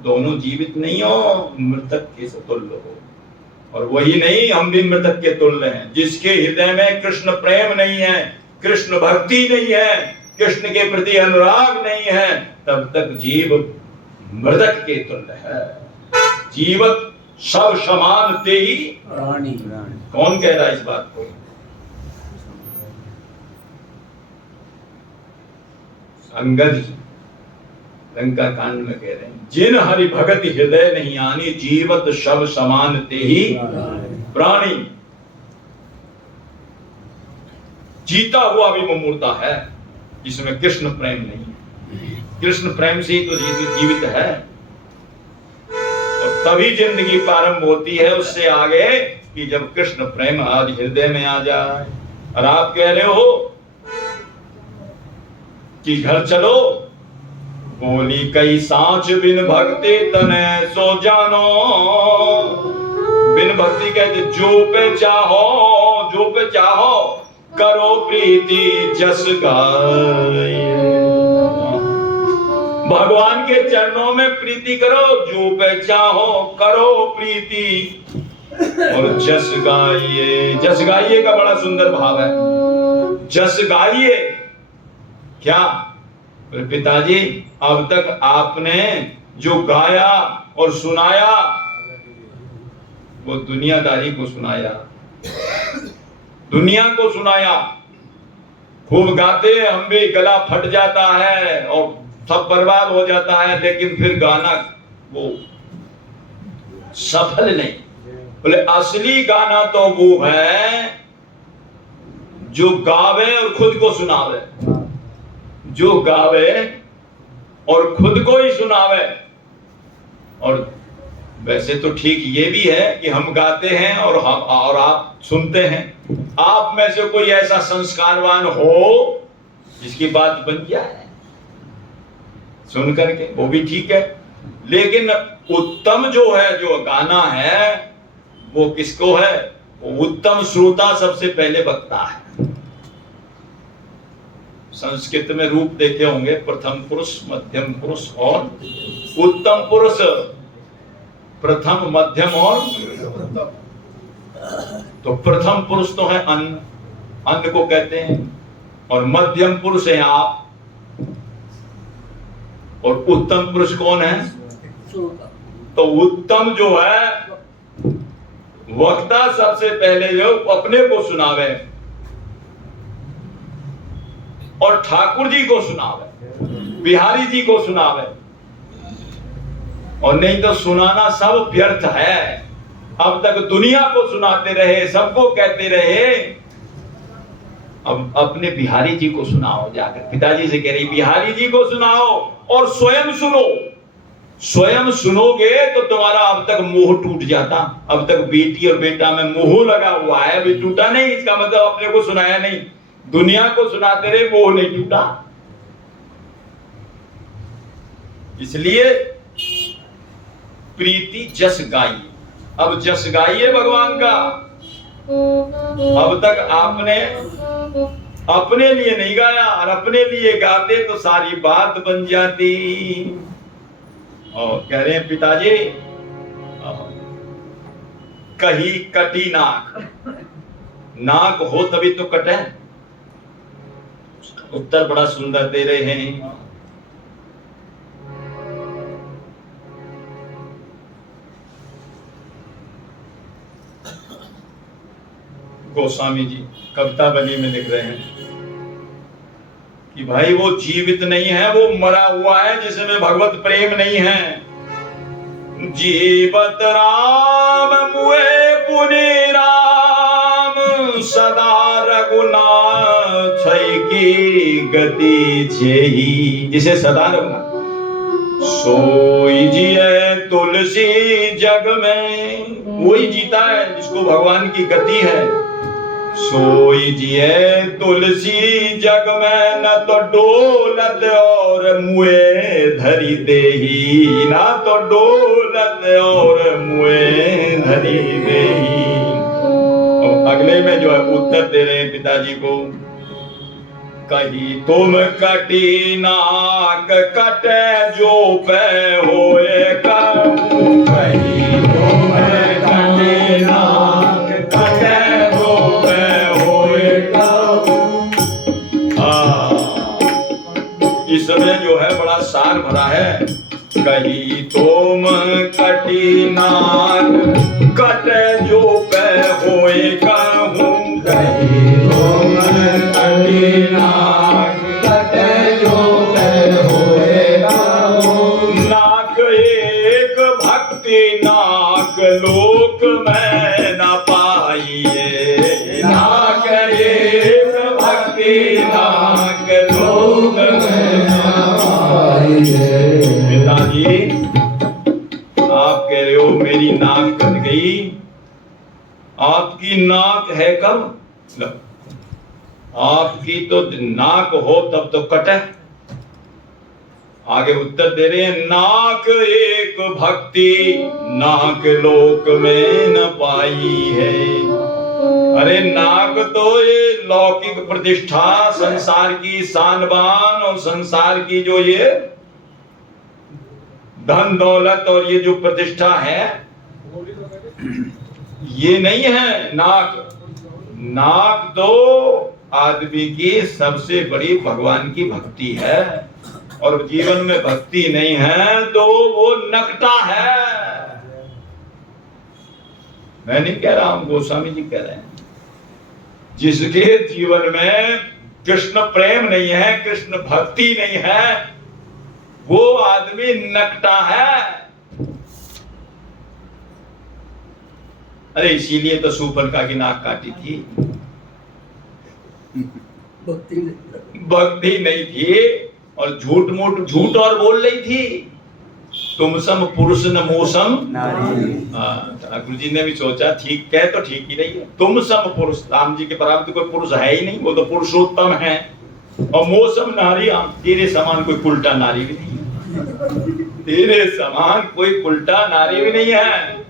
दोनों जीवित नहीं हो, मृतक के तुल्य हो। और वही नहीं, हम भी मृतक के तुल्य हैं। जिसके हृदय में कृष्ण प्रेम नहीं है, कृष्ण भक्ति नहीं है, कृष्ण के प्रति अनुराग नहीं है, तब तक जीव मृतक के तुल्य है। जीवत सब समान तेहि प्राणी। कौन कह रहा है इस बात को? अंगद जी लंका कांड में कह रहे हैं, जिन हरि भगति हृदय नहीं आनी, जीवत सब समान तेहि प्राणी। जीता हुआ भी वो मुर्दा है जिसमें कृष्ण प्रेम नहीं है। कृष्ण प्रेम से ही तो जीवित है, और तभी जिंदगी प्रारंभ होती है उससे आगे कि जब कृष्ण प्रेम आज हृदय में आ जाए। और आप कह रहे हो कि घर चलो, बोली कई सांच बिन भक्ति तने सो जानो। बिन भक्ति कहते जो पे चाहो करो प्रीति जस गाय। भगवान के चरणों में प्रीति करो, जो पे चाहो करो प्रीति, और जस गाइए। जस गाइए का बड़ा सुंदर भाव है। जस गाइए क्या? पिताजी अब तक आपने जो गाया और सुनाया वो दुनियादारी को सुनाया, दुनिया को सुनाया। खूब गाते हम भी, गला फट जाता है और सब बर्बाद हो जाता है, लेकिन फिर गाना वो सफल नहीं। बोले असली गाना तो वो है जो गावे और खुद को सुनावे, जो गावे और खुद को ही सुनावे। और वैसे तो ठीक ये भी है कि हम गाते हैं और आप सुनते हैं। आप में से कोई ऐसा संस्कारवान हो जिसकी बात बन जाए सुन करके, वो भी ठीक है। लेकिन उत्तम जो है, जो गाना है, वो किसको है? वो उत्तम श्रोता सबसे पहले बकता है। संस्कृत में रूप देखे होंगे, प्रथम पुरुष, मध्यम पुरुष और उत्तम पुरुष। प्रथम, मध्यम और तो प्रथम पुरुष तो है अन्न, अन्न को कहते हैं, और मध्यम पुरुष है आप, और उत्तम पुरुष कौन है? तो उत्तम जो है वक्ता सबसे पहले जो अपने को सुनावे और ठाकुर जी को सुनावे, बिहारी जी को सुनावे। और नहीं तो सुनाना सब व्यर्थ है। अब तक दुनिया को सुनाते रहे, सबको कहते रहे, अब अपने बिहारी जी को सुनाओ जाकर। पिताजी से कह रही बिहारी जी को सुनाओ और स्वयं सुनो। स्वयं सुनोगे तो तुम्हारा अब तक मोह टूट जाता। अब तक बेटी और बेटा में मोह लगा हुआ है, अभी टूटा नहीं। इसका मतलब अपने को सुनाया नहीं, दुनिया को सुनाते रहे, मोह नहीं टूटा। इसलिए प्रीति जस गाइए। अब जस गाइए भगवान का। अब तक आपने अपने लिए नहीं गाया, और अपने लिए गाते तो सारी बात बन जाती। और कह रहे हैं पिताजी, कही कटी नाक नाक हो तभी तो कटे। उत्तर बड़ा सुंदर दे रहे हैं। गोस्वामी जी कविता बनी में लिख रहे हैं कि भाई वो जीवित नहीं है, वो मरा हुआ है जिसमें भगवत प्रेम नहीं है। जीवत राम मुए पुनि राम, सदा रघुनाथ की गति जेहि। जिसे सदा रघुनाथ सोई जिए तुलसी जग में, वही जीता है जिसको भगवान की गति है। सोई जिए तुलसी जग में, न तो डोलत और मुए धरी देही, ना तो डोलत और मुए धरी देही। अगले में जो है उत्तर दे रहे हैं पिताजी को, कही तुम कटी नाक कटे जो पे होए कहूं, कही तुम कटी नाक कटे जो पे होए कहूं। इसमें जो है बड़ा सार भरा है। कही तुम कटी नाक कटे जो पे होए कहूं, कही तुम कटी नाक कटे जो पे होए कहूं। नाक एक भक्ति नाक लोक में न पाइए, नाक एक भक्ति नाक लोक में न पाइए। पिताजी आप कह रहे हो मेरी नाक कट गई, आपकी नाक है कब? आपकी तो नाक हो तब तो कटे। आगे उत्तर दे रहे हैं, नाक एक भक्ति नाक लोक में न पाई है। अरे नाक तो ये लौकिक प्रतिष्ठा, संसार की शान बान और संसार की जो ये धन दौलत और ये जो प्रतिष्ठा है, ये नहीं है नाक। नाक तो आदमी की सबसे बड़ी भगवान की भक्ति है, और जीवन में भक्ति नहीं है तो वो नकटा है। मैं नहीं कह रहा हूं, गोस्वामी जी कह रहे हैं। जिसके जीवन में कृष्ण प्रेम नहीं है, कृष्ण भक्ति नहीं है, वो आदमी नकटा है। अरे इसीलिए तो शूर्पणखा की नाक काटी थी, भक्ति नहीं थी और झूठ और बोल रही थी। तुम सम पुरुष न मोसम नारी। ठाकुर जी ने भी सोचा ठीक कह तो ठीक ही नहीं है। तुम सम पुरुष, राम जी के बराबर तो कोई पुरुष है ही नहीं, वो तो पुरुषोत्तम है। और मौसम नारी, तेरे समान कोई उल्टा नारी भी नहीं है, तेरे समान कोई उल्टा नारी भी नहीं है।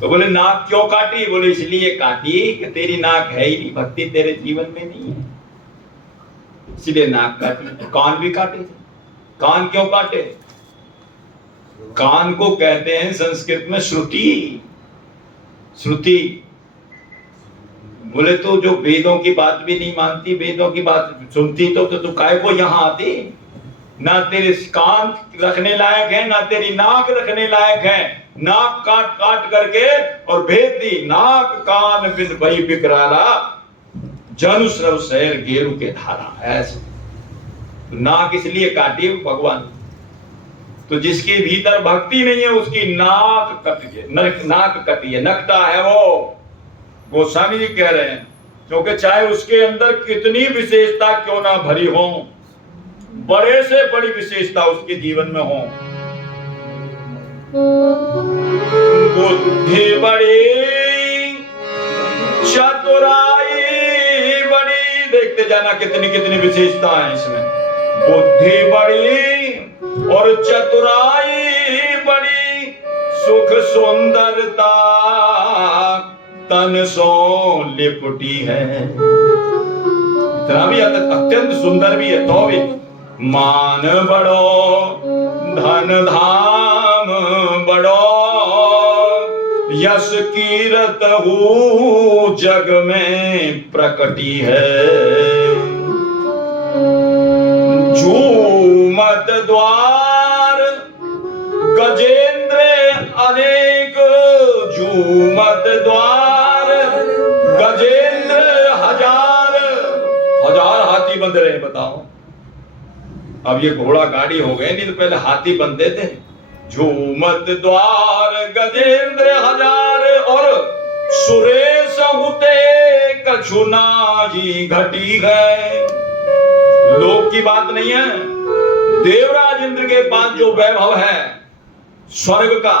तो बोले नाक क्यों काटी? बोले इसलिए काटी कि तेरी नाक है ही नहीं, भक्ति तेरे जीवन में नहीं है, इसलिए नाक काटी। कान भी काटे थे। कान क्यों काटे? कान को कहते हैं संस्कृत में श्रुति। श्रुति बोले तो जो वेदों की बात भी नहीं मानती, वेदों की बात सुनती तो काय को यहाँ आती? ना तेरे कान रखने लायक है, ना तेरी नाक रखने लायक है। नाक काट काट करके और भेद दी। नाक कान बिन भई बिकरारा, जनु श्रव शहर गेरु के धारा। ऐसे नाक इसलिए काटी भगवान। तो जिसके भीतर भक्ति नहीं है उसकी नाक कटी है, नाक कटी है, नकटा है वो। गोस्वामी जी कह रहे हैं, क्योंकि चाहे उसके अंदर कितनी विशेषता क्यों ना भरी हो, बड़े से बड़ी विशेषता उसके जीवन में हो, बुद्धि बड़ी चतुराई बड़ी, देखते जाना कितनी कितनी विशेषता है इसमें। बुद्धि बड़ी और चतुराई बड़ी, सुख सुंदरता तन सो लिपटी है। इतना भी अत्यंत सुंदर भी है तो भी। मान बड़ो धन धाम बड़ो, यश कीरत हूँ जग में प्रकटी है, झूमत द्वार गजेंद्र अनेक, झूमत द्वार गजेंद्र हजार, हजार हाथी बंध रहे। बताओ, अब ये घोड़ा गाड़ी हो गए, नहीं तो पहले हाथी बंधे थे। झूमत द्वार गजेंद्र हजार, और सुरेश हुते कछु नाही घटी है। लोक की बात नहीं है, देवराज इंद्र के पास जो वैभव है स्वर्ग का,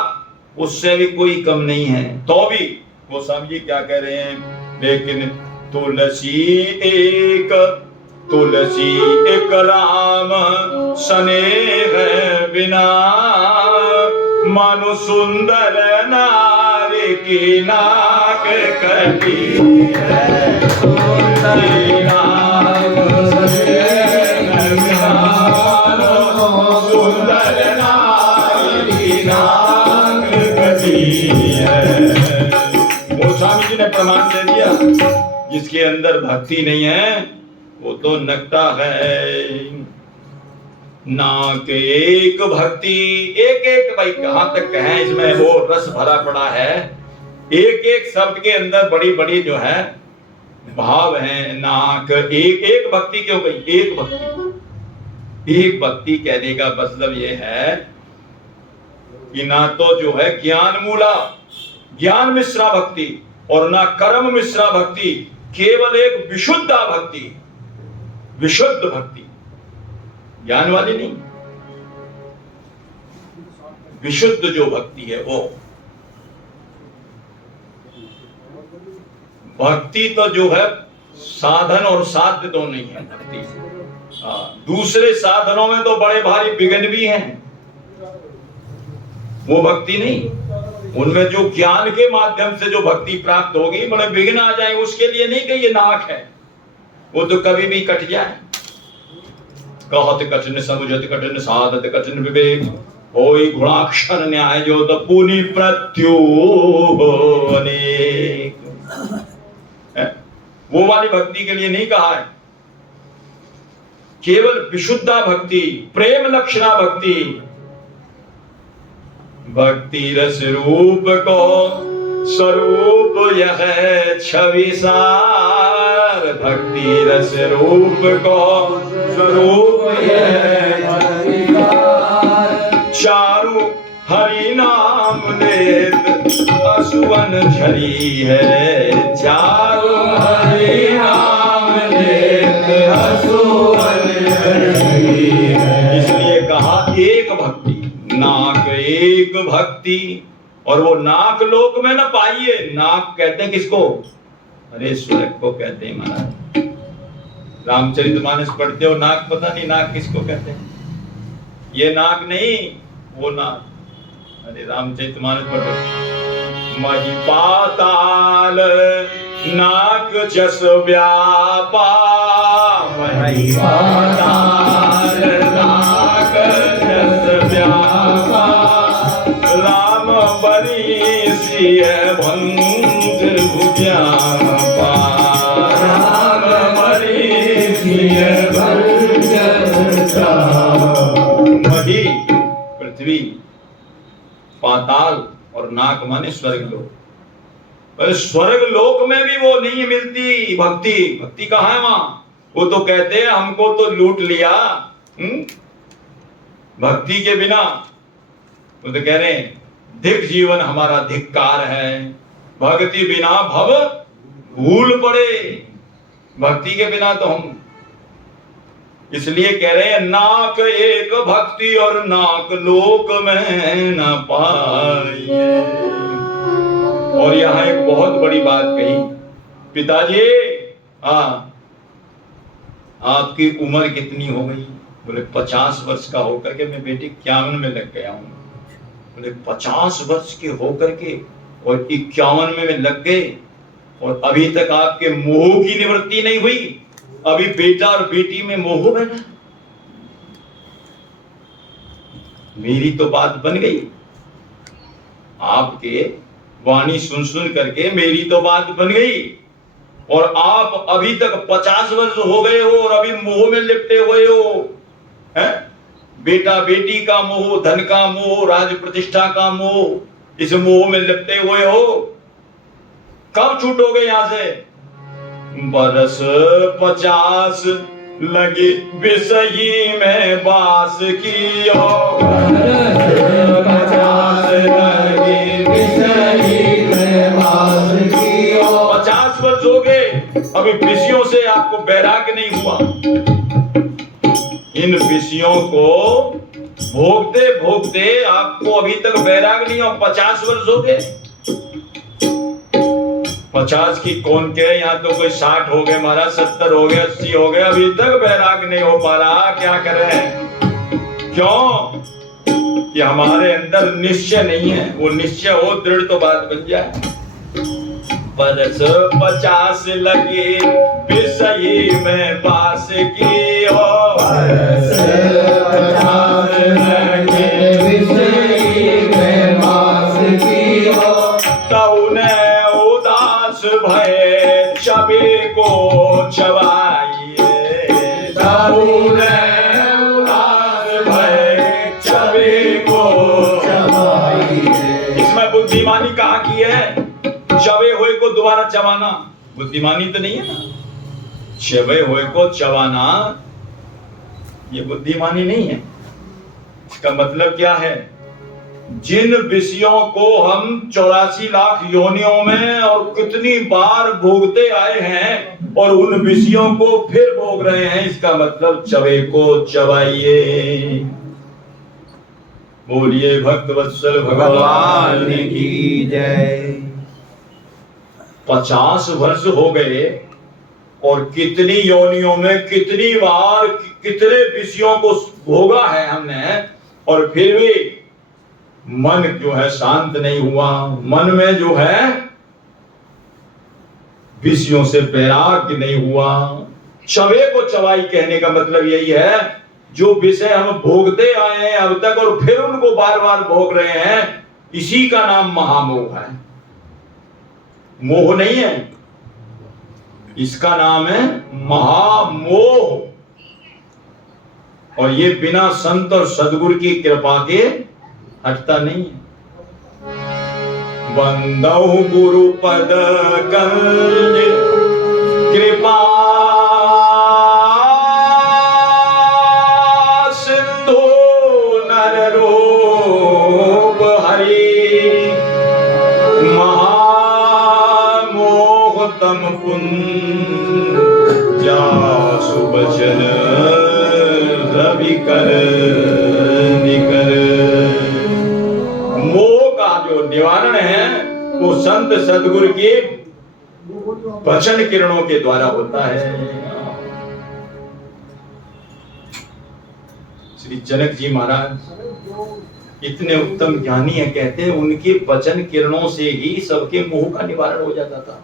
उससे भी कोई कम नहीं है। तो भी गोस्वामी जी क्या कह रहे हैं, लेकिन तुलसी एक राम स्नेह बिना, मनु सुंदर नारी की नाक कटी है। सुंदर राम स्नेह बिना, सुंदर नारी की नाक कटी है। गोस्वामी जी ने प्रमाण दे दिया, जिसके अंदर भक्ति नहीं है वो तो नकटा है। नाक एक भक्ति, एक एक भाई कहां तक कहें, इसमें वो रस भरा पड़ा है। एक एक शब्द के अंदर बड़ी बड़ी जो है भाव है। नाक एक एक भक्ति क्यों गई, एक भक्ति। एक भक्ति कहने का मतलब ये है कि ना तो जो है ज्ञान मूला, ज्ञान मिश्रा भक्ति, और ना कर्म मिश्रा भक्ति, केवल एक विशुद्धा भक्ति, विशुद्ध भक्ति, ज्ञान वाली नहीं, विशुद्ध जो भक्ति है वो भक्ति। तो जो है साधन और साध्य दोनों ही है भक्ति। दूसरे साधनों में तो बड़े भारी विघ्न भी हैं, वो भक्ति नहीं। उनमें जो ज्ञान के माध्यम से जो भक्ति प्राप्त होगी, बड़े विघ्न आ जाए, उसके लिए नहीं कि ये नाक है, वो तो कभी भी कट जाए। कहत कठिन समुझत कठिन साधत कठिन विवेक, होई गुणाक्षर न्याय जो तो पुनि प्रत्यु अनेक। वो वाली भक्ति के लिए नहीं कहा है, केवल विशुद्धा भक्ति, प्रेम लक्षणा भक्ति। भक्ति रस रूप को स्वरूप यह छवि सार, भक्ति रस रूप को स्वरूप यह छवि सार। चारु हरि नाम लेत असुवन झरी है, चारु हरि नाम लेत असुवन झरी है। इसलिए कहा एक भक्ति, नाक एक भक्ति। और वो नाक लोक में ना पाइए। नाक कहते हैं किसको, अरे स्वर्ग को कहते हैं महाराज। रामचरितमानस पढ़ते हो, नाक पता नहीं नाक किसको कहते हैं। ये नाक नहीं, वो नाक। अरे रामचरितमानस पढ़ते, मही पाताल नाक जस व्यापा, मही पाताल नाक जस व्यापा, राम बरी सिय भंग भुजापा, राम बरी सिय भंग मही पृथ्वी, पाताल और नाक माने स्वर्ग लोक। पर स्वर्ग लोक में भी वो नहीं मिलती भक्ति। भक्ति कहाँ है वहां? वो तो कहते हैं हमको तो लूट लिया भक्ति के बिना। वो तो कह रहे हैं धिक जीवन हमारा धिक्कार है, भक्ति बिना भव भूल पड़े। भक्ति के बिना तो हम, इसलिए कह रहे हैं नाक एक भक्ति और नाक लोक में न पाइए। और यहां एक बहुत बड़ी बात कही, पिताजी आपकी उम्र कितनी हो गई? बोले 50 वर्ष का होकर के मैं बेटी 51 में लग गया हूं। बोले 50 वर्ष के होकर के और 51 में लग गए और अभी तक आपके मोह की निवृत्ति नहीं हुई? अभी बेटा और बेटी में मोह बैठा। मेरी तो बात बन गई, आपके वाणी सुन सुन करके मेरी तो बात बन गई, और आप अभी तक 50 वर्ष हो गए हो और अभी मोह में लिपटे हुए हो, हैं? बेटा बेटी का मोह, धन का मोह, राज प्रतिष्ठा का मोह, इस मोह में लिपटे हुए हो। कब छूटोगे यहां से? बरस 50 लगे विषयी में बास कियो, 50 लगे विषयी में बास कियो। 50 वर्ष हो गए, अभी विषयों से आपको वैराग्य नहीं हुआ। इन विषयों को भोगते भोगते आपको अभी तक वैराग्य नहीं हुआ। 50 वर्ष हो गए। 50 की कौन कहे, यहाँ तो कोई 60 हो गए महाराज, 70 हो गए, 80 हो गए, अभी तक वैराग्य नहीं हो पा रहा। क्या करें? क्यों? कि हमारे अंदर निश्चय नहीं है। वो निश्चय हो, दृढ़ तो बात बन जाए। बरस 50 लगे विषयी में बास की हो, बरस 50 लगे विषयी में बास की हो। तऊने उदास भय छवि को चबाइए, तऊने उदास भय छवि को चबाइए। इसमें बुद्धिमानी कहाँ की है? चबे हुए को दोबारा चबाना बुद्धिमानी तो नहीं है ना। चबे हुए को चबाना ये बुद्धिमानी नहीं है। इसका मतलब क्या है? जिन विषयों को हम 84 लाख योनियों में और कितनी बार भोगते आए हैं और उन विषयों को फिर भोग रहे हैं, इसका मतलब चबे को चबाइए। बोलिए भक्त वत्सल भगवान की जय। 50 वर्ष हो गए और कितनी योनियों में कितनी बार कितने विषयों को भोगा है हमने, और फिर भी मन क्यों है शांत नहीं हुआ? मन में जो है विषयों से वैराग्य नहीं हुआ। चबे को चबाई कहने का मतलब यही है, जो विषय हम भोगते आए हैं अब तक और फिर उनको बार बार भोग रहे हैं, इसी का नाम महामोह है। मोह नहीं है, इसका नाम है महामोह। और ये बिना संत और सदगुरु की कृपा के हटता नहीं है। बंदौ गुरु पद कंज कृपा सिंधु नर रूप हरि, तम पुंज जासु बचन रवि कर निकर। मोह का जो निवारण है वो संत सदगुरु की वचन किरणों के द्वारा होता है। श्री जनक जी महाराज इतने उत्तम ज्ञानी है, कहते हैं उनके वचन किरणों से ही सबके मोह का निवारण हो जाता था।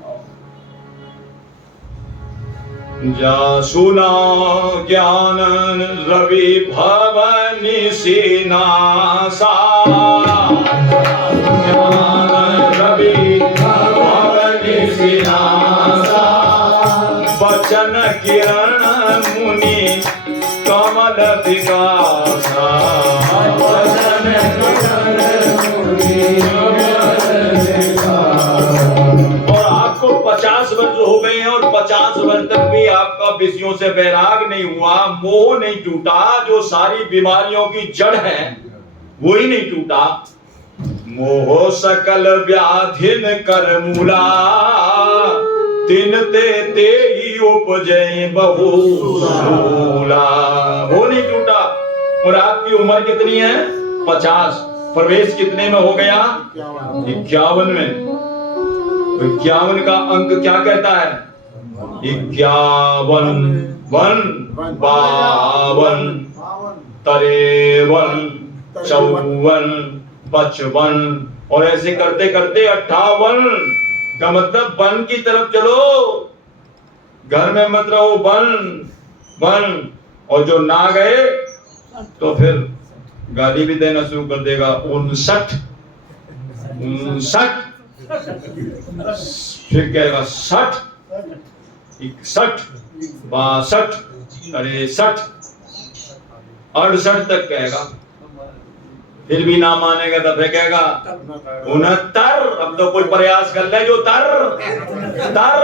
जासुना ज्ञान रवि भवनि सिनासा, ज्ञान रवि भवनि सिनासा, वचन किरण मुनि कमल विकासा, वचन किरण मुनि कमल विकासा। और आपको 50 वर्ष हो गए हैं और 50 वर्ष तक भी आपका विषयों से वैराग नहीं हुआ, मोह नहीं टूटा। जो सारी बीमारियों की जड़ है वो ही नहीं टूटा। मोह सकल व्याधिन कर मूला, तिन ते ही उपजे बहुला। वो नहीं टूटा। और आपकी उम्र कितनी है? 50। प्रवेश कितने में हो गया? 51 में। 51 का अंक क्या कहता है? 51, 52, 53, 54, 55 और ऐसे करते करते 58 का मतलब वन की तरफ चलो। घर में मत रहो, वन। और जो ना गए तो फिर गाली भी देना शुरू कर देगा। 59, फिर कहेगा 60, 61, 62, 63, 68 तक कहेगा, फिर भी ना मानेगा तो फिर कहेगा 69। अब तो कोई प्रयास कर ले जो तर 70,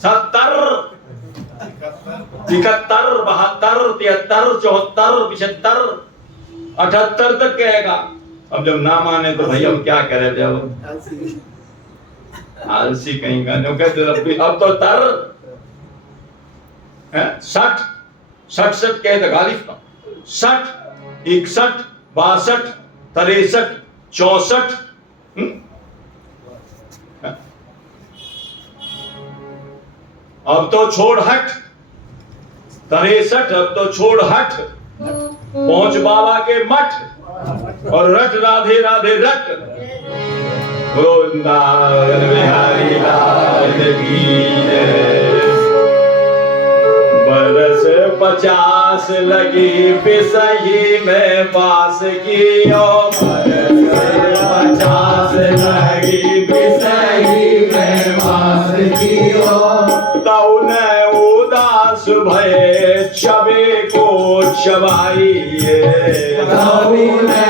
71, 72, 73, 74, 75, 78 तक कहेगा। अब जब ना माने तो भाई अब क्या करे, जब आलसी कहीं का जो कहते अब तो तर 60, 67 कहे तो गालिब, 60, 61, 62, 63, 64, अब तो छोड़ हट 63, अब तो छोड़ हट, पहुंच बाबा के मठ और रट राधे राधे रट। वृंदावन बिहारी लाल की जय। बरस 50 लगी पिसही में बास की, ओ बरस 50 लगी पिसही में बास की, ओ तौने उदास भये चबे को चबाइए, तौने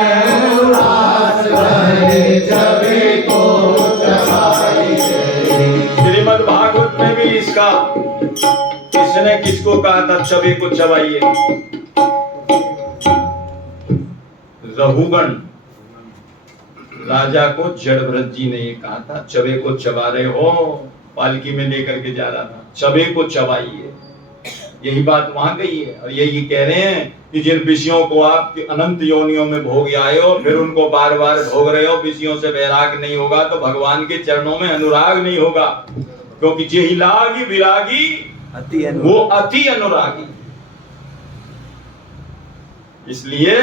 उदास भये चबे को चबाइए। श्रीमद् भागवत में भी इसका किसने किसको कहा था चबे को चबाइए? रघुगण राजा को जड़भरत जी ने ये कहा था, चबे को चबा रहे हो, पालकी में लेकर के जा रहा था, चबे को चबाइए। यही बात वहां गई है और यही कह रहे हैं कि जिन विषयों को आप अनंत योनियों में भोग आए हो, फिर उनको बार बार भोग रहे हो, विषयों से वैराग नहीं होगा तो भगवान के चरणों में अनुराग नहीं होगा, क्योंकि जेहि लागी विरागी वो अति अनुरागी। इसलिए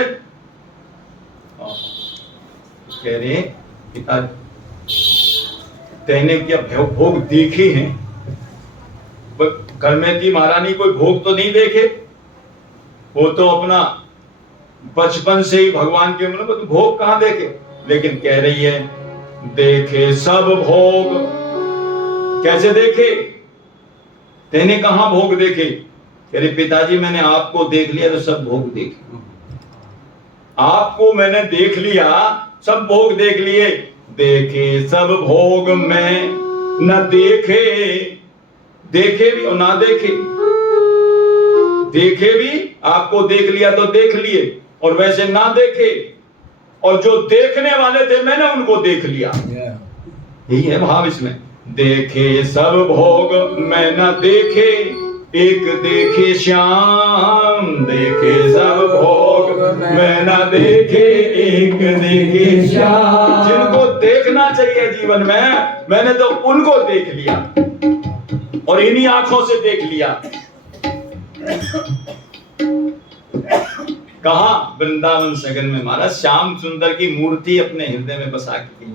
कह रहे पिता तेने क्या भोग देखे हैं? करमेती महारानी कोई भोग तो नहीं देखे, वो तो अपना बचपन से ही भगवान के मन में, तो भोग कहां देखे? लेकिन कह रही है देखे सब भोग। कैसे देखे? तेने कहां भोग देखे? कह रहे पिताजी मैंने आपको देख लिया तो सब भोग देखे, आपको मैंने देख लिया सब भोग देख लिए। देखे सब भोग में न देखे, देखे भी और ना देखे, देखे भी आपको देख लिया तो देख लिए, और वैसे ना देखे, और जो देखने वाले थे मैंने उनको देख लिया। यही है भाव इसमें। देखे सब भोग मैं न देखे, एक देखे श्याम। देखे सब भोग मैं न देखे, एक देखे श्याम। जिनको देखना चाहिए जीवन में मैंने तो उनको देख लिया, और इन्हीं आंखों से देख लिया। कहा? वृंदावन सगन में महाराज श्याम सुंदर की मूर्ति अपने हृदय में बसा के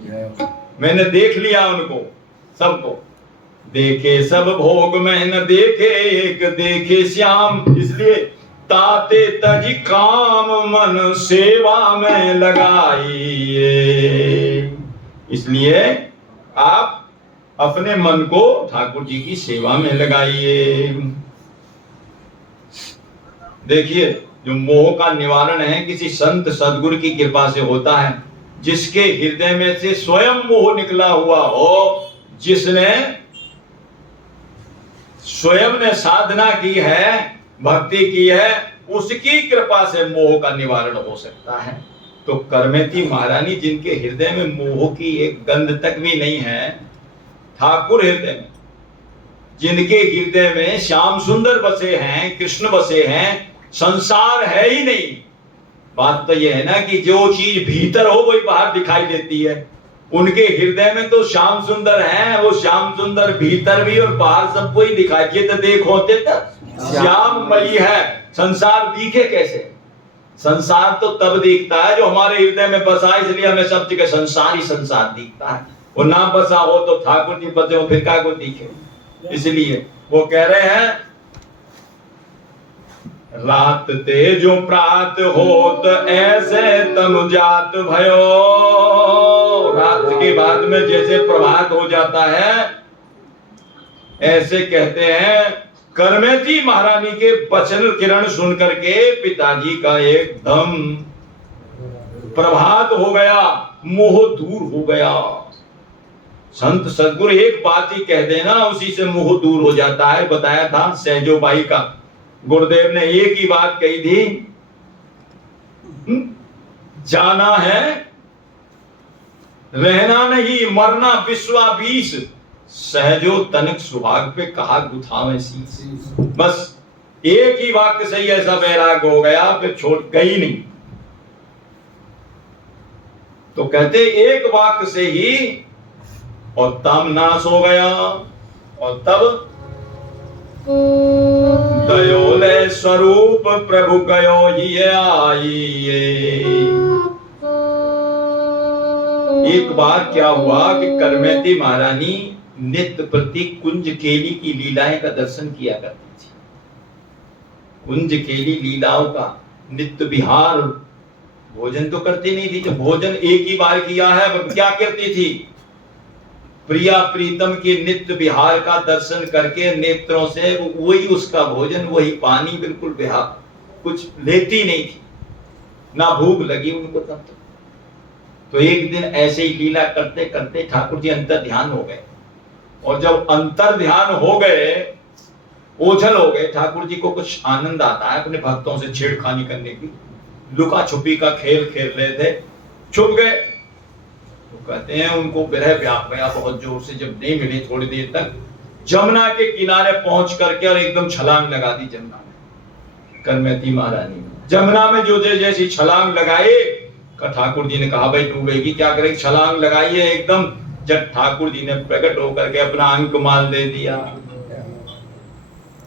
मैंने देख लिया उनको सबको। देखे सब भोग में न देखे, एक देखे श्याम। इसलिए ताते तज काम मन सेवा में लगाइए। इसलिए आप अपने मन को ठाकुर जी की सेवा में लगाइए। देखिए जो मोह का निवारण है किसी संत सद्गुरु की कृपा से होता है, जिसके हृदय में से स्वयं मोह निकला हुआ हो, जिसने स्वयं ने साधना की है, भक्ति की है, उसकी कृपा से मोह का निवारण हो सकता है। तो करमेती महारानी जिनके हृदय में मोह की एक गंध तक भी नहीं है, ठाकुर हृदय में, जिनके हृदय में श्याम सुंदर बसे हैं, कृष्ण बसे हैं, संसार है ही नहीं। बात तो यह है ना कि जो चीज भीतर हो वही बाहर दिखाई देती है। उनके हृदय में तो श्याम सुंदर है, वो श्याम सुंदर भीतर भी और बाहर सबको ही दिखाई। ये तो देखो श्याममयी है, संसार दिखे कैसे? संसार तो तब दिखता है जो हमारे हृदय में बसा, इसलिए हमें सब जगह संसार ही संसार दिखता है। वो ना बसा हो तो ठाकुर जी बसे हो फिर क्या को दिखे। इसलिए वो कह रहे हैं रात ते जो प्रात होत ऐसे तनु जात भयो। रात के बाद में जैसे प्रभात हो जाता है, ऐसे कहते हैं करमेती महारानी के वचन किरण सुन करके पिताजी का एकदम प्रभात हो गया, मोह दूर हो गया। संत सदगुरु एक बात ही कह देना, उसी से मोह दूर हो जाता है। बताया था सहजोबाई का, गुरुदेव ने एक ही बात कही थी, जाना है रहना नहीं, मरना विश्वा बीस, सहजो तनिक सुहाग पे कहा गुथावे शीश। बस एक ही वाक्य से ही ऐसा वैराग हो गया, फिर छोड़ गई नहीं। तो कहते एक वाक्य से ही और तम नाश हो गया। और तब दयोले स्वरूप प्रभु कयो ये आइए। एक बार क्या हुआ कि करमेती महारानी नित्य प्रति कुंज केली की लीलाएं का दर्शन किया करती थी। कुंज केली लीलाओं का नित्य विहार, भोजन तो करती नहीं थी। जब भोजन एक ही बार किया है, क्या करती थी? प्रिया प्रीतम के नित्य विहार का दर्शन करके नेत्रों से वही उसका भोजन, वही पानी, बिल्कुल विहार, कुछ लेती नहीं थी, ना भूख लगी उनको तब तक। तो एक दिन ऐसे ही लीला करते करते ठाकुर जी अंतर ध्यान हो गए। और जब अंतर ध्यान हो गए, ओझल हो गए, ठाकुर जी को कुछ आनंद आता है अपने भक्तों से छेड़खानी करने की। लुका छुपी का खेल खेल रहे थे, छुप गए। तो कहते हैं उनको विरह व्याप गया बहुत जोर से। जब नहीं मिली थोड़ी देर तक, जमुना के किनारे पहुंच करके और एकदम छलांग लगा दी जमुना में। करमेती महारानी जमुना में जो जैसी छलांग लगाए, ठाकुर जी ने कहा भाई डूबेगी, क्या करेगी, छलांग लगाइए एकदम। जब ठाकुर जी ने प्रकट होकर के अपना अंक माल दे दिया,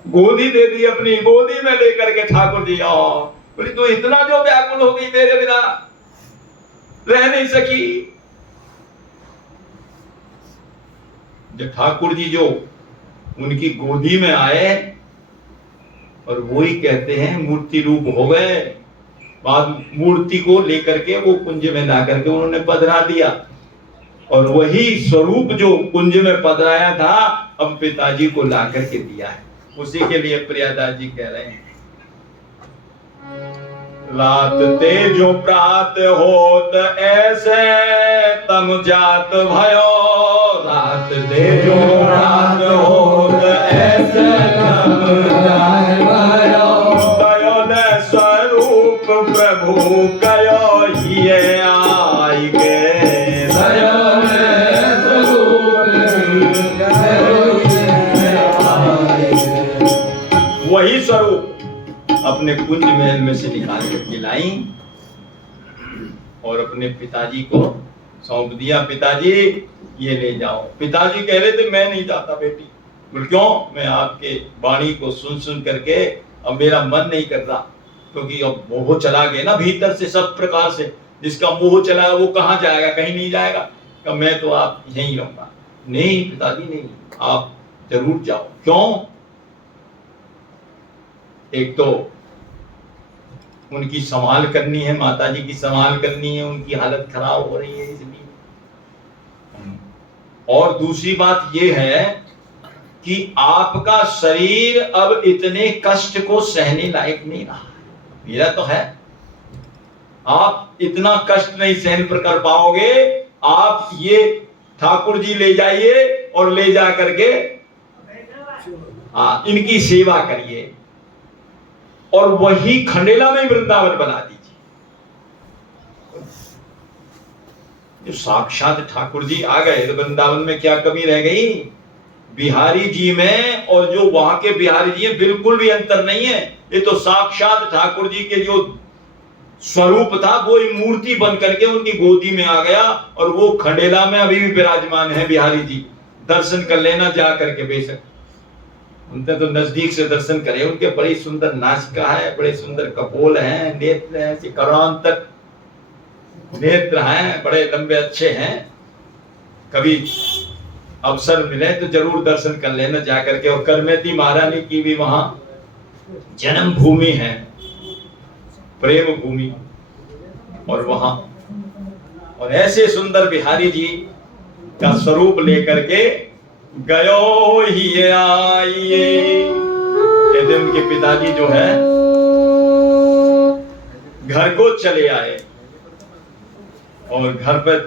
गोदी दे दी, अपनी गोदी में लेकर के ठाकुर जी बोली तो इतना जो व्याकुल हो गई मेरे बिना, रह नहीं सकी। जब ठाकुर जी जो उनकी गोदी में आए और वो ही कहते हैं मूर्ति रूप हो गए। बाद मूर्ति को लेकर के वो कुंज में ला करके उन्होंने पधरा दिया। और वही स्वरूप जो कुंज में पधराया था, अब पिताजी को ला करके दिया है। उसी के लिए प्रियादास जी कह रहे हैं, रात तेजो प्रात होत ऐसे तम जात भयो। रात तेजो प्रात होत ऐसे तम जात भयो। दयोले स्वरूप प्रभु कयो ये आई गे। दयोले स्वरूप वही स्वरूप अपने कुंज महल में से निकाल करके लाई और अपने पिताजी को सौंप दिया। पिताजी ये ले जाओ। पिताजी कह रहे थे मैं नहीं चाहता बेटी। बोल क्यों? मैं आपके वाणी को सुन सुन करके अब मेरा मन नहीं कर रहा, क्योंकि अब मोह चला गया ना भीतर से सब प्रकार से। जिसका मोह चला वो कहाँ जाएगा? कहीं नहीं जाएगा। कहा मैं तो आप यहीं रहूंगा। नहीं पिताजी नहीं, आप जरूर जाओ। क्यों? एक तो उनकी संभाल करनी है, माताजी की संभाल करनी है, उनकी हालत खराब हो रही है इसलिए। और दूसरी बात यह है कि आपका शरीर अब इतने कष्ट को सहने लायक नहीं रहा। मेरा तो है, आप इतना कष्ट नहीं सहन कर पाओगे। आप ये ठाकुर जी ले जाइए और ले जा करके इनकी सेवा करिए और वही खंडेला में वृंदावन बना दीजिए। जो साक्षात ठाकुर जी आ गए तो वृंदावन में क्या कमी रह गई? बिहारी जी में और जो वहां के बिहारी जी हैं बिल्कुल भी अंतर नहीं है। ये तो साक्षात ठाकुर जी के जो स्वरूप था वो मूर्ति बन करके उनकी गोदी में आ गया और वो खंडेला में अभी भी विराजमान है। बिहारी जी दर्शन कर लेना जा करके, बेशक उनसे तो नजदीक से दर्शन करे। उनके बड़ी सुंदर नासिका है, बड़े सुंदर कपोल हैं, नेत्र हैं, करोड़ांतर नेत्र हैं, बड़े लंबे अच्छे हैं। कभी अवसर मिले तो जरूर दर्शन कर लेना जाकर के। और करमेती महारानी की भी वहां जन्म भूमि है, प्रेम भूमि। और वहां और ऐसे सुंदर बिहारी जी का स्वरूप लेकर के गयो ही आइए। कहते उनके पिताजी जो है घर को चले आए और घर पर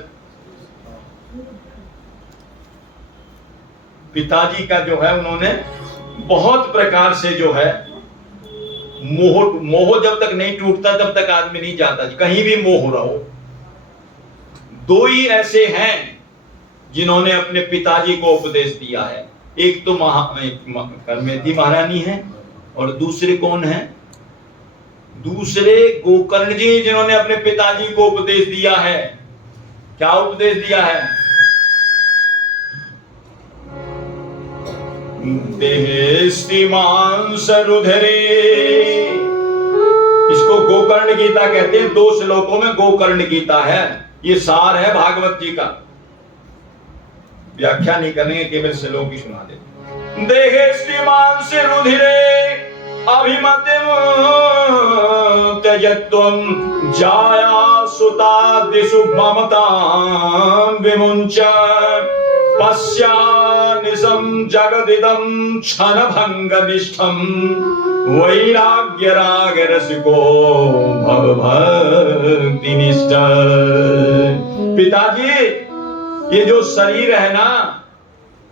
पिताजी का जो है उन्होंने बहुत प्रकार से जो है मोह जब तक नहीं टूटता तब तक आदमी नहीं जाता, कहीं भी मोह रहो। दो ही ऐसे हैं जिन्होंने अपने पिताजी को उपदेश दिया है, एक तो करमेती महारानी है और दूसरे कौन है? दूसरे गोकर्ण जी, जिन्होंने अपने पिताजी को उपदेश दिया है। क्या उपदेश दिया है? देहेस्ति मांस रुधिरे, इसको गोकर्ण गीता कहते हैं। 2 श्लोकों में गोकर्ण गीता है, ये सार है भागवत जी का। व्याख्या नहीं करेंगे, केवल श्लोक ही सुना दे। देहेस्ति मांस रुधिरे अभिमतिम त्यजत्वं जाया सुता दिशु ममतां विमुञ्च पश्यानिशं जगदिदं क्षणभंगनिष्ठं वैराग्य राग रसिको भवभक्तिनिष्ठ। पिताजी, ये जो शरीर है ना,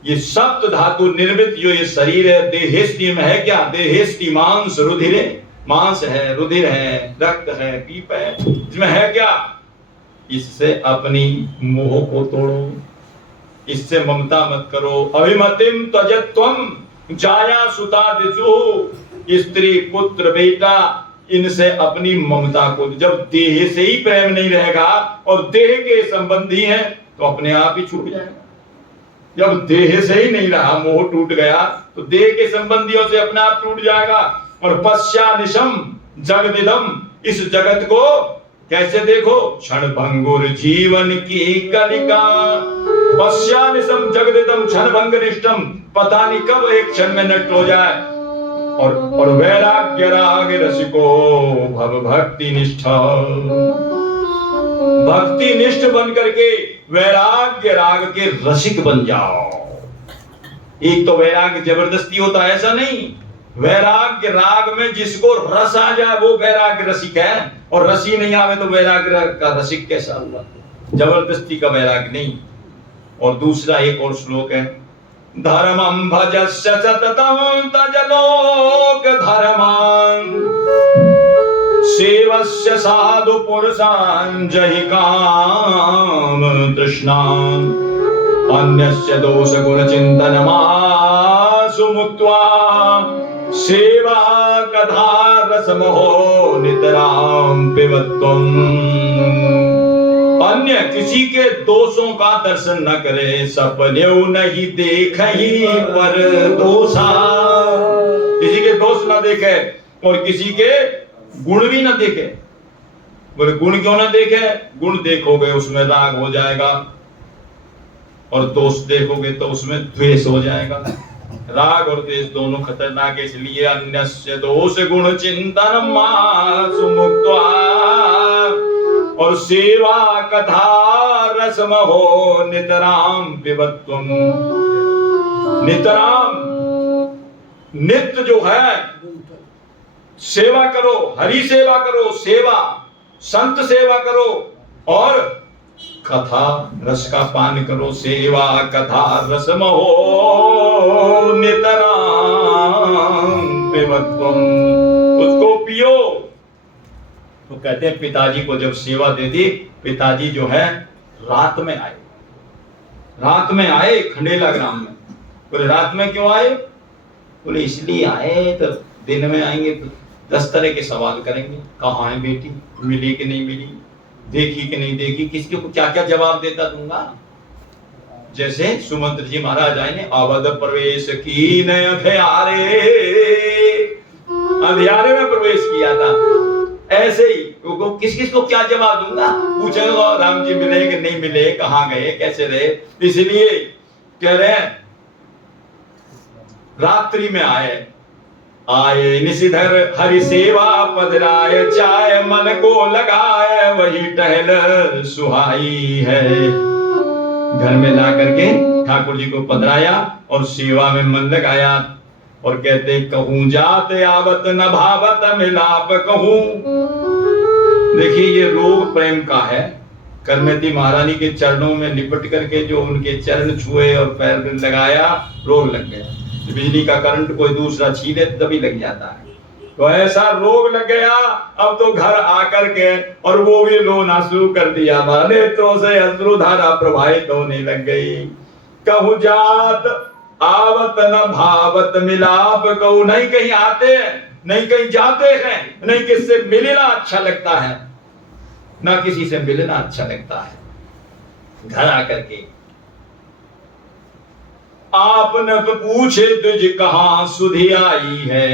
ये सप्त धातु निर्मित जो ये शरीर है, देहेस्ति में है क्या? देहेस्ति मांस रुधिरे, मांस है, रुधिर है, रक्त है, पीप है, इसमें है क्या? इससे अपनी मोह को तोड़ो, इससे ममता मत करो। अभिमतिम त्यजत्वं जाया सुता दिशु, स्त्री पुत्र बेटा, इनसे अपनी ममता को। जब देह से ही प्रेम नहीं रहेगा और देह के संबंधी हैं तो अपने आप ही छूट जाएगा। जब देह से ही नहीं रहा, मोह टूट गया, तो देह के संबंधियों से अपने आप टूट जाएगा। और पश्यानिशम जगदिदम, इस जगत को कैसे देखो? क्षण भंगुर जीवन की कलिका। पश्यानिशम जगदिदम क्षण भंगनिष्ठम, पता नहीं कब एक क्षण में नष्ट हो जाए। और वैराग्य राग रसिको भव भक्ति निष्ठा, भक्ति निष्ठ बन करके वैराग्य राग के रसिक बन जाओ। एक तो वैराग्य जबरदस्ती होता है, ऐसा नहीं। वैराग्य राग में जिसको रस आ जाए वो वैराग्य रसिक है, और रसी नहीं आवे तो वैराग्य का रसिक कैसा हुआ? जबरदस्ती का वैराग्य नहीं। और दूसरा एक और श्लोक है, धर्मं भजस्य सततं तज लोक धर्मान् सेवस्य साधु पुरुषान् जहि काम तृष्णान् अन्यस्य दोष गुण चिंतनमासु मुक्त्वा सेवा कथा रसमहो नितराम पिबत्वम्। अन्य किसी के दोषों का दर्शन न करे, सपने नहीं देखहि पर दोषा। किसी के दोष न देखे और किसी के गुण भी न देखे। बोले गुण क्यों न देखे? गुण देखोगे उसमें राग हो जाएगा, और दोष देखोगे तो उसमें द्वेष हो जाएगा। राग और द्वेष दोनों खतरनाक है, इसलिए अन्यस्य दोष गुण चिंतन मासु मुक्त्वा और सेवा कथा रसमहो नितराम पिबत्वम्। नितराम, नित्य जो है सेवा करो, हरि सेवा करो, सेवा संत सेवा करो, और कथा रस का पान करो। सेवा कथा रसमहो नितराम पिबत्वम्, उसको पियो। तो कहते हैं पिताजी को जब सेवा दे दी, पिताजी जो है रात में आए। रात में आए खंडेला ग्राम में। बोले रात में क्यों आए? बोले इसलिए आए, तो दिन में आएंगे तो 10 तरह के सवाल करेंगे। कहाँ है बेटी, मिली कि नहीं मिली, देखी कि नहीं देखी, किसके को क्या क्या जवाब देता दूंगा। जैसे सुमंत्र जी महाराज आए ने अवध प्रवेश की अंधियारे, अंधियारे में प्रवेश किया था। ऐसे ही किस किस को क्या जवाब दूंगा? पूछेगा राम जी मिले कि नहीं मिले, कहाँ गए, कैसे रहे। इसलिए कह रहे हैं रात्रि में आए। आए निशिधर हरि सेवा पधराए, चाय मन को लगाए, वही टहल सुहाई है। घर में ला करके ठाकुर जी को पधराया और सेवा में मन लगाया और कहते कहूं जाते आवत न भावत मिलाप कहूं। देखिए ये रोग प्रेम का है। करमती महारानी के चरणों में लिपट करके जो उनके चरण छुए और पैर में लगाया, रोग लग गया। बिजली का करंट कोई दूसरा छीने तभी लग जाता है, तो ऐसा रोग लग गया। अब तो घर आकर के और वो भी रोना शुरू कर दिया, नेत्रों से अश्रुधारा प्रवाहित होने लग गई। कहूं जात आवत न भावत मिलाप कहूं, नहीं कहीं आते नहीं कहीं जाते हैं, नहीं किससे मिलना अच्छा लगता है, ना किसी से मिलना अच्छा लगता है। घर आकर के आपने पूछे तुझ कहां सुधि आई है।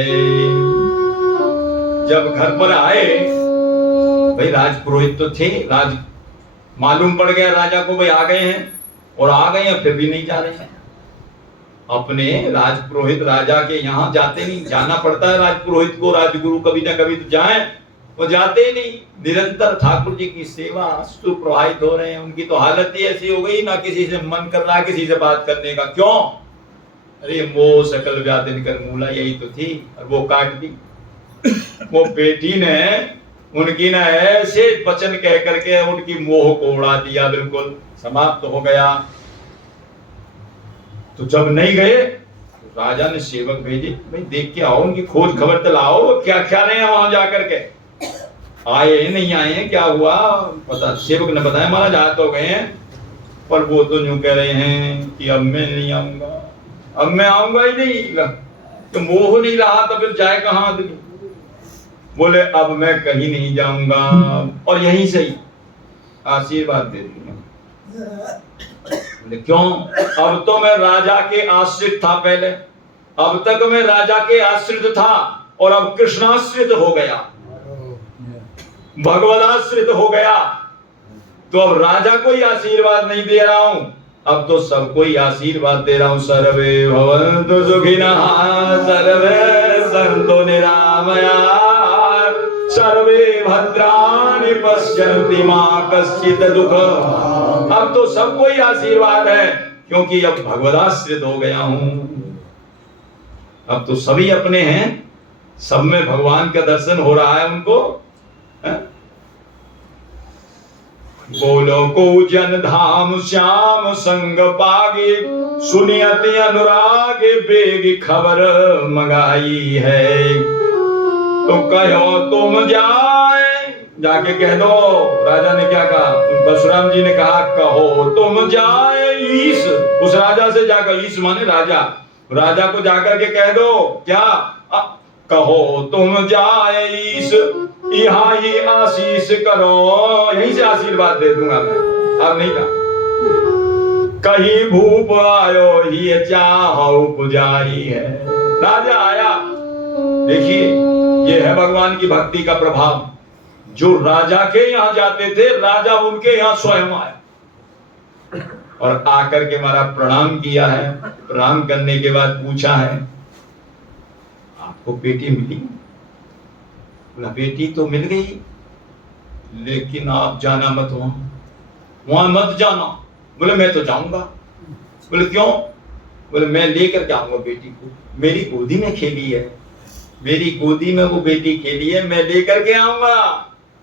जब घर पर आए, भाई राजपुरोहित तो थे, राज मालूम पड़ गया राजा को भाई आ गए हैं, और आ गए हैं फिर भी नहीं जा रहे हैं। अपने राजपुरोहित राजा के यहाँ जाते नहीं, जाना पड़ता है राजपुरोहित को, राजगुरु कभी ना कभी तो जाए, वो जाते ही नहीं। निरंतर ठाकुर जी की सेवा अश्रु प्रवाहित हो रहे हैं। उनकी तो हालत ही ऐसी हो गई, ना किसी से मन कर रहा किसी से बात करने का। क्यों? अरे मोह सकल व्याधिन कर मूला, यही तो थी, और वो काट दी। वो बेटी ने उनकी ना ऐसे वचन कह करके उनकी मोह को उड़ा दिया, बिल्कुल समाप्त हो गया। तो जब नहीं गए तो राजा ने सेवक भेजे, भाई देख के आओ, उनकी खोज खबर तो लाओ, क्या क्या रहे हैं वहां जाकर के। आए नहीं आए, क्या हुआ पता। सेवक ने बताया महाराज आ तो गए हैं, पर वो तो यूं कह रहे हैं कि अब मैं नहीं आऊंगा, अब मैं आऊंगा ही नहीं। तो मोह नहीं रहा तो फिर जाए कहां आदमी। बोले अब मैं कहीं नहीं जाऊंगा, और यहीं से ही आशीर्वाद दे दूंगा। बोले क्यों? अब तो मैं राजा के आश्रित था पहले, अब तक मैं राजा के आश्रित था, और अब कृष्णाश्रित हो गया, भगवदाश्रित हो गया। तो अब राजा को ही आशीर्वाद नहीं दे रहा हूं, अब तो सबको ही आशीर्वाद दे रहा हूं। सर्वे भवन्तु सुखिनः, सर्वे सन्तु निरामयाः, सर्वे भद्राणि पश्यन्ति मा कश्चित् दुःखम्। अब तो सबको ही आशीर्वाद है, क्योंकि अब भगवदाश्रित हो गया हूं। अब तो सभी अपने हैं, सब में भगवान का दर्शन हो रहा है उनको। बोलो को जन धाम श्याम संग पागे, सुनियति अनुरागे बेगी खबर मंगाई है। तो कहो तुम जाए, जाके कह दो। राजा ने क्या कहा? परशुराम जी ने कहा कहो तुम जाए ईश। उस राजा से जाकर, ईश माने राजा, राजा को जाकर के कह दो क्या? कहो तुम जाए ईश, यहाँ ही आशीष करो, यहीं से आशीर्वाद दे दूंगा मैं, अब नहीं था। कहीं भूप आयो ही चाहो पुजारी है। राजा आया। देखिए ये है भगवान की भक्ति का प्रभाव। जो राजा के यहाँ जाते थे, राजा उनके यहाँ स्वयं आया और आकर के हमारा प्रणाम किया है। प्रणाम करने के बाद पूछा है आपको बेटी मिली? बोला बेटी तो मिल गई, लेकिन आप जाना मत वहां मत जाना। बोले मैं तो जाऊंगा। बोले क्यों? बोले मैं लेकर के आऊंगा बेटी को, मेरी गोदी में खेली है, मेरी गोदी में वो बेटी खेली है, मैं लेकर के आऊंगा।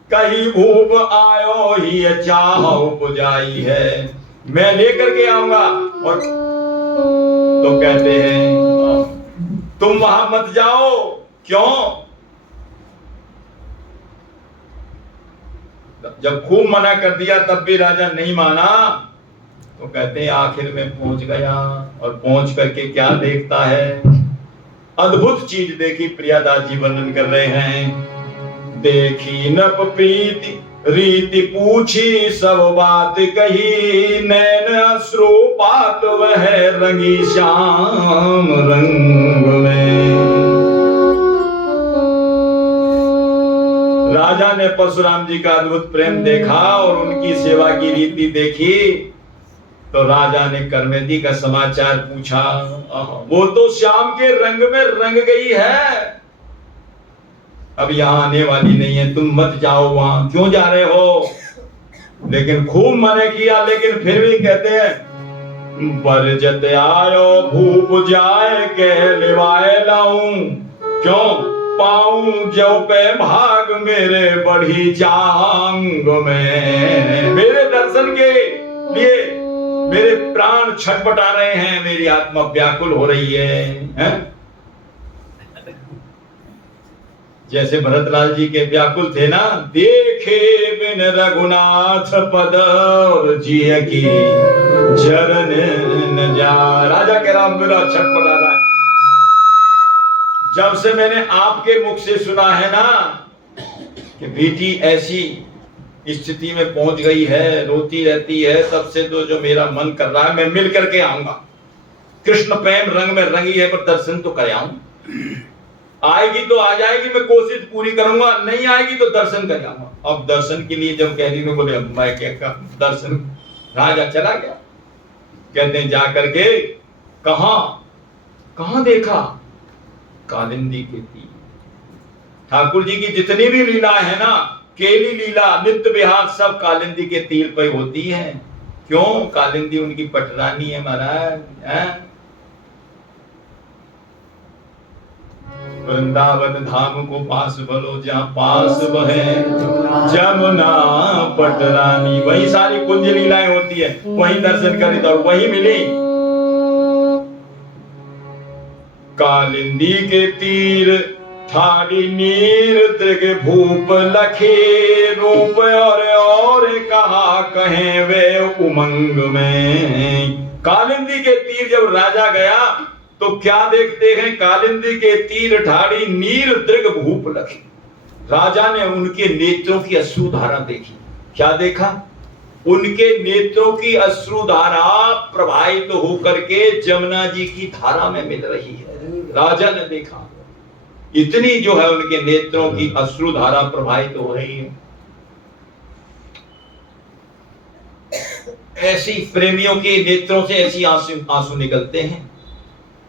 कहीं भूप आयो ही चाहो पुजाई है, मैं लेकर के आऊंगा। और तो कहते हैं तुम वहां मत जाओ। क्यों? जब खूब मना कर दिया तब भी राजा नहीं माना, तो कहते हैं आखिर में पहुंच गया। और पहुंच करके क्या देखता है? अद्भुत चीज देखी। प्रियादास जी वर्णन कर रहे हैं। देखी नप प्रीति रीति पूछी, सब बात कही, नैन अश्रुपात वह रंगी श्याम रंग में। राजा ने परशुराम जी का अद्भुत प्रेम देखा और उनकी सेवा की रीति देखी, तो राजा ने करमेदी का समाचार पूछा। वो तो श्याम के रंग में रंग गई है, अब यहां आने वाली नहीं है, तुम मत जाओ वहां। क्यों जा रहे हो? लेकिन खूब मना किया, लेकिन फिर भी कहते हैं बरजत आयो भूप जाए के लिवाए लाऊं, क्यों पाऊं जो पे भाग मेरे बढ़ी जांग में। मेरे दर्शन के लिए मेरे प्राण छटपटा रहे हैं, मेरी आत्मा व्याकुल हो रही है? जैसे भरतलाल जी के व्याकुल थे ना, देखे बिन रघुनाथ पद जिय की चरण न जा। राजा कह रहा मेरा छटपटा रहा है, जब से मैंने आपके मुख से सुना है ना कि बेटी ऐसी स्थिति में पहुंच गई है, रोती रहती है, तब से तो जो मेरा मन कर रहा है मैं मिल करके आऊंगा। कृष्ण प्रेम रंग में रंगी है, पर दर्शन तो कर आऊं। आएगी तो आ जाएगी, मैं कोशिश पूरी करूंगा, नहीं आएगी तो दर्शन कर आऊंगा। अब दर्शन के लिए जब कह रही हूँ, बोले मैं क्या दर्शन। राजा चला गया, कहते हैं जा करके कहां देखा? कालिंदी के तीर। ठाकुर जी की जितनी भी लीला है ना, केली लीला, नित्य विहार, सब कालिंदी के तीर पे होती है। क्यों? कालिंदी उनकी पटरानी है महाराज। वृंदावन धाम को पास भलो, जहाँ पास बहे जमुना पटरानी, वही सारी कुंज लीलाएं होती है, वही दर्शन करी तो वही मिली। कालिंदी के तीर ठाड़ी नीर दृग भूप लखे, रूप और कहा कहें वे उमंग में। कालिंदी के तीर जब राजा गया तो क्या देखते हैं? कालिंदी के तीर ठाड़ी नीर दृग भूप लखे। राजा ने उनके नेत्रों की अश्रुधारा देखी। क्या देखा? उनके नेत्रों की अश्रुधारा प्रवाहित होकर के जमुना जी की धारा में मिल रही है। राजा ने देखा, इतनी जो है उनके नेत्रों की अश्रुधारा प्रवाहित हो रही है। ऐसी प्रेमियों के नेत्रों से ऐसी आंसू निकलते हैं।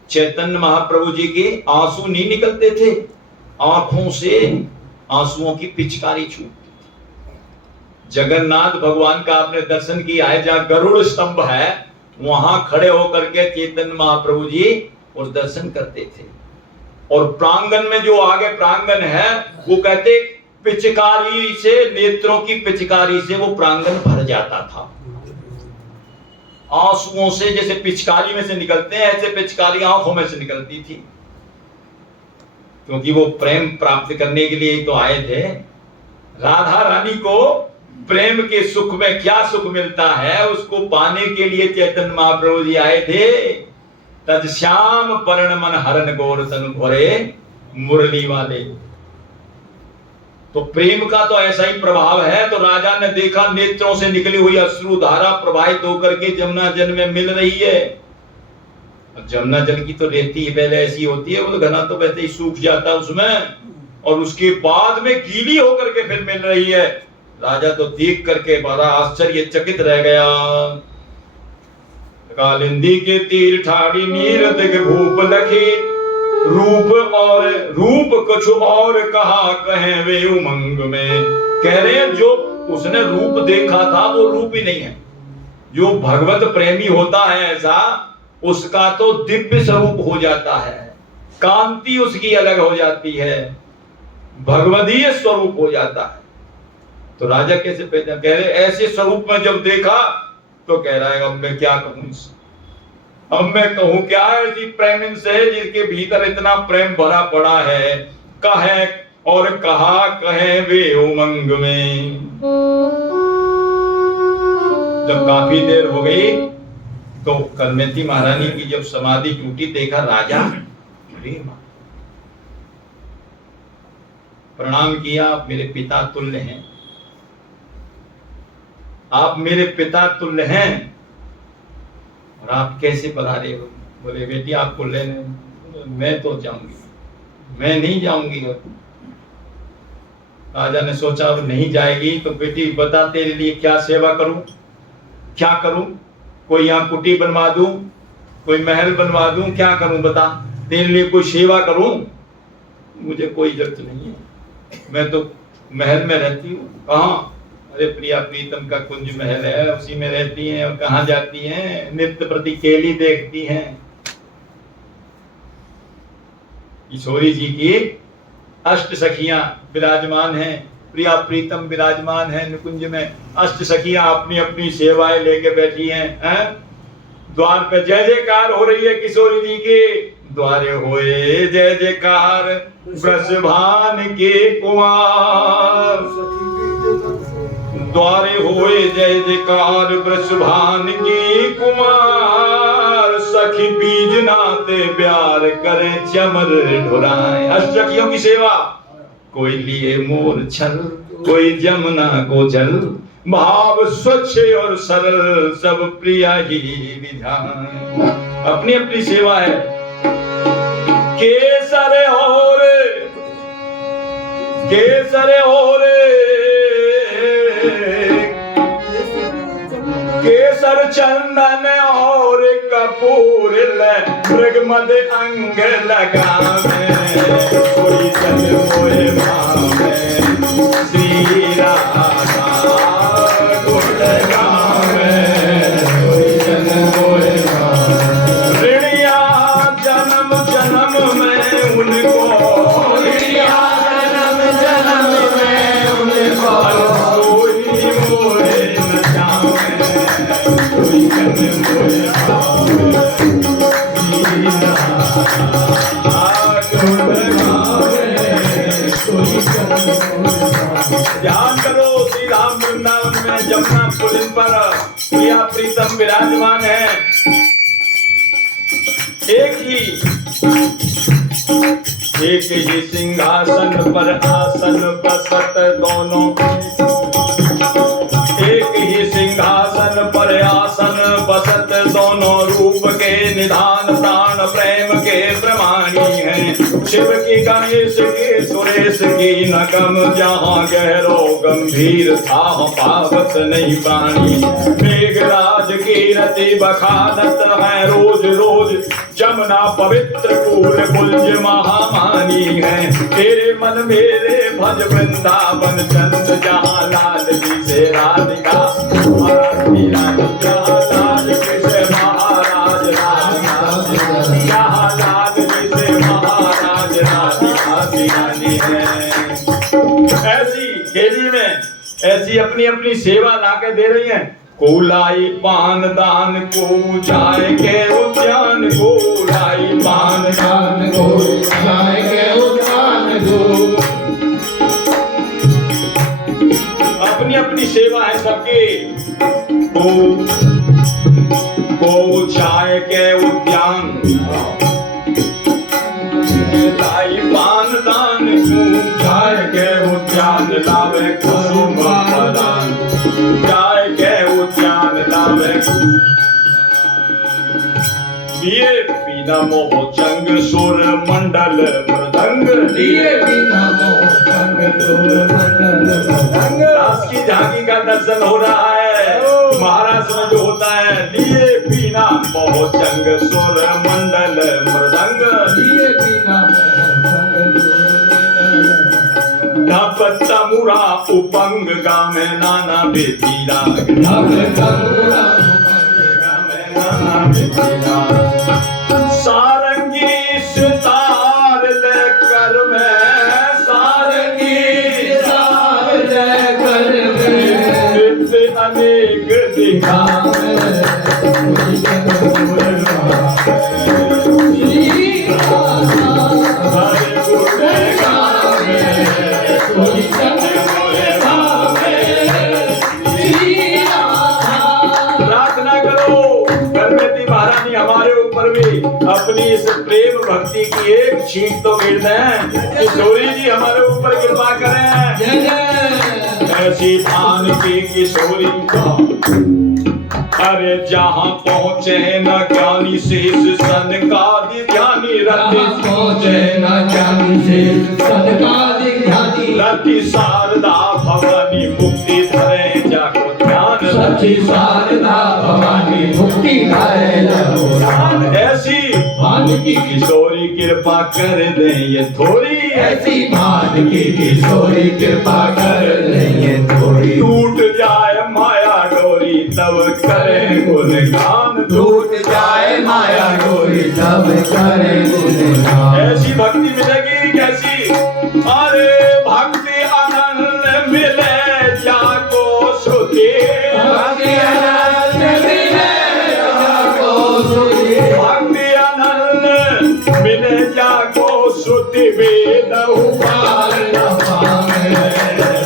चैतन्य महाप्रभु जी के आंसू नहीं निकलते थे, आंखों से आंसुओं की पिचकारी छूटती थी। जगन्नाथ भगवान का आपने दर्शन किया है, जहां गरुड़ स्तंभ है, वहां खड़े होकर के चैतन्य महाप्रभु जी उस दर्शन करते थे। और प्रांगण में जो आगे प्रांगण है, वो कहते पिचकारी से, नेत्रों की पिचकारी से वो प्रांगण भर जाता था। आंसुओं से, जैसे पिचकारी में से निकलते हैं, ऐसे पिचकारी आंखों में से निकलती थी। क्योंकि वो प्रेम प्राप्त करने के लिए तो आए थे। राधा रानी को प्रेम के सुख में क्या सुख मिलता है, उसको पाने के लिए चैतन्य महाप्रभु जी आए थे। तज श्याम पर्ण मन हरण गौर तनु भरे मुरली वाले। तो प्रेम का तो ऐसा ही प्रभाव है। तो राजा ने देखा नेत्रों से निकली हुई अश्रु धारा प्रवाहित होकर के जमुना जल में मिल रही है। जमुना जल की तो रेती पहले ऐसी होती है, वो तो घना तो वैसे ही सूख जाता है उसमें, और उसके बाद में गीली होकर के फिर मिल रही है। राजा तो देख करके बड़ा आश्चर्यचकित रह गया। कालिंदी के तीर ठाड़ी नीर दिग भूप लखी, रूप कुछ और कहा कहें वे उमंग में। कह रहे हैं जो उसने रूप देखा था वो रूप ही नहीं है। जो भगवत प्रेमी होता है ऐसा, उसका तो दिव्य स्वरूप हो जाता है, कांति उसकी अलग हो जाती है, भगवदीय स्वरूप हो जाता है। तो राजा कैसे पहचान? कह रहे ऐसे स्वरूप में जब देखा तो कह रहा है अब मैं क्या कहूं, अब मैं कहूं क्या ऐसी प्रेमिन से जिसके भीतर इतना प्रेम भरा पड़ा है। कहे और कहा कहे वे उमंग में। जब काफी देर हो गई तो करमेती महारानी की जब समाधि टूटी, देखा राजा, प्रणाम किया, आप मेरे पिता तुल्य हैं, आप मेरे पिता तुल्य हैं, और आप कैसे पधारे हो? बोले बेटी आपको लेने, मैं तो जाऊंगी, मैं नहीं जाऊंगी। राजा ने सोचा अब नहीं जाएगी तो बेटी बता तेरे लिए क्या सेवा करूं, क्या करूं? कोई यहाँ कुटी बनवा दूं, कोई महल बनवा दूं, क्या करूं बता? तेरे लिए कोई सेवा करूं? मुझे कोई जरूरत नहीं है, मैं तो महल में रहती हूँ। कहाँ? अरे प्रिया प्रीतम का कुंज महल है, उसी में रहती हैं और कहाँ जाती हैं? नित्य प्रति केली देखती हैं। किशोरी जी की अष्ट सखियां विराजमान हैं, प्रिया प्रीतम विराजमान है निकुंज में। अष्ट सखियां अपनी अपनी सेवाएं लेके बैठी हैं। द्वार पे जय जयकार हो रही है किशोरी जी की। द्वारे होए जय जयकार वृषभान के कुमार, द्वारे होए जय जयकार वृषभान के कुमार। सखी बीज नाते प्यार करे चमर ढुराए। अष्टसखियों की सेवा, कोई लिए मोर छल, कोई जमुना को जल, भाव स्वच्छ और सरल सब प्रिया ही विधान। अपनी अपनी सेवा है। केसर और केसर चंदन और कपूर मृगमद अंग लगावे। कोई जन मोए भावे श्री राधा गुण गावे। कोई जन मोए भावे ऋणिया जन्म जन्म में उनको, ऋणिया जन्म जन्म में उनको कोई मोए न जावे। कोई जन मोए भावे ध्यान करो। श्री राम वृंदावन में जमुना पुलिन पर प्रिया प्रीतम विराजमान है। एक ही सिंहासन पर आसन बसत दोनों, एक ही सिंहासन पर आसन बसत दोनों। रूप के निधान प्राण प्रेम के प्रमाणी हैं। शिव की गणेश की सुरेश की न कम, जहाँ गहरो गंभीर था पावत नहीं पानी। मेघराज की रति बखानत है रोज रोज, जमुना पवित्र फूल कुंज महामानी है। तेरे मन मेरे भज वृंदावन चंद, जहाँ लाल जी से राधिका जहाँ लाल जी से महाराज राधिका, जहाँ लाल जी से महाराज राधिका दीवानी है। ऐसी खेली में ऐसी अपनी अपनी सेवा लाके दे रही हैं। को लाई पान दान को जाए के उद्यान, को लाई पान दान को जाए के उद्यान को। अपनी अपनी सेवा है सबकी। को जाए के उद्यान, लाई पान दान को जाए के उद्यान। लावे कुसुम प्रदान, जाए के उद्यान लावे। दिए बिना मोह चंग सुर मंडल मृदंग, दिए बिना मोह चंग सुर मंडल मृदंग। रास की झांकी का दर्शन हो रहा है महाराज में जो होता है। लिए बिना मोह चंग सुर मंडल मृदंग, लिए बिना तमुरा उपंग गामे नाना बेतीरा, सारंगी सितार लेकर मैं, सारंगी सितार लेकर मैं नित्य अनेक दिखा। अपनी इस प्रेम भक्ति की एक छींट तो गिर दें। किशोरी जी हमारे ऊपर कृपा करें। ऐसी भान की किशोरी का, अरे जहाँ पहुँचे न ज्ञानी शेष सनकादि ध्यानी। रति पहुँचे न ज्ञानी शेष सनकादि ध्यानी। रति शारदा भवानी मुक्ति धरे जाको ध्यान। रति शारदा भवानी मुक्ति धरे जाको ध्यान। ऐसी भान की किशोरी कृपा कर दे ये थोड़ी। ऐसी भान की किशोरी कृपा कर दे ये थोड़ी। टूट करे गुणगान, टूट जाए माया डोरी सब करे गुणगान। ऐसी भक्ति मिलेगी कैसी? अरे भक्ति आनंद मिले जाको श्रुति, भक्ति आनंद मिले जाको श्रुति, भक्ति आनंद मिले जाको श्रुति, वेद उपाल न पावे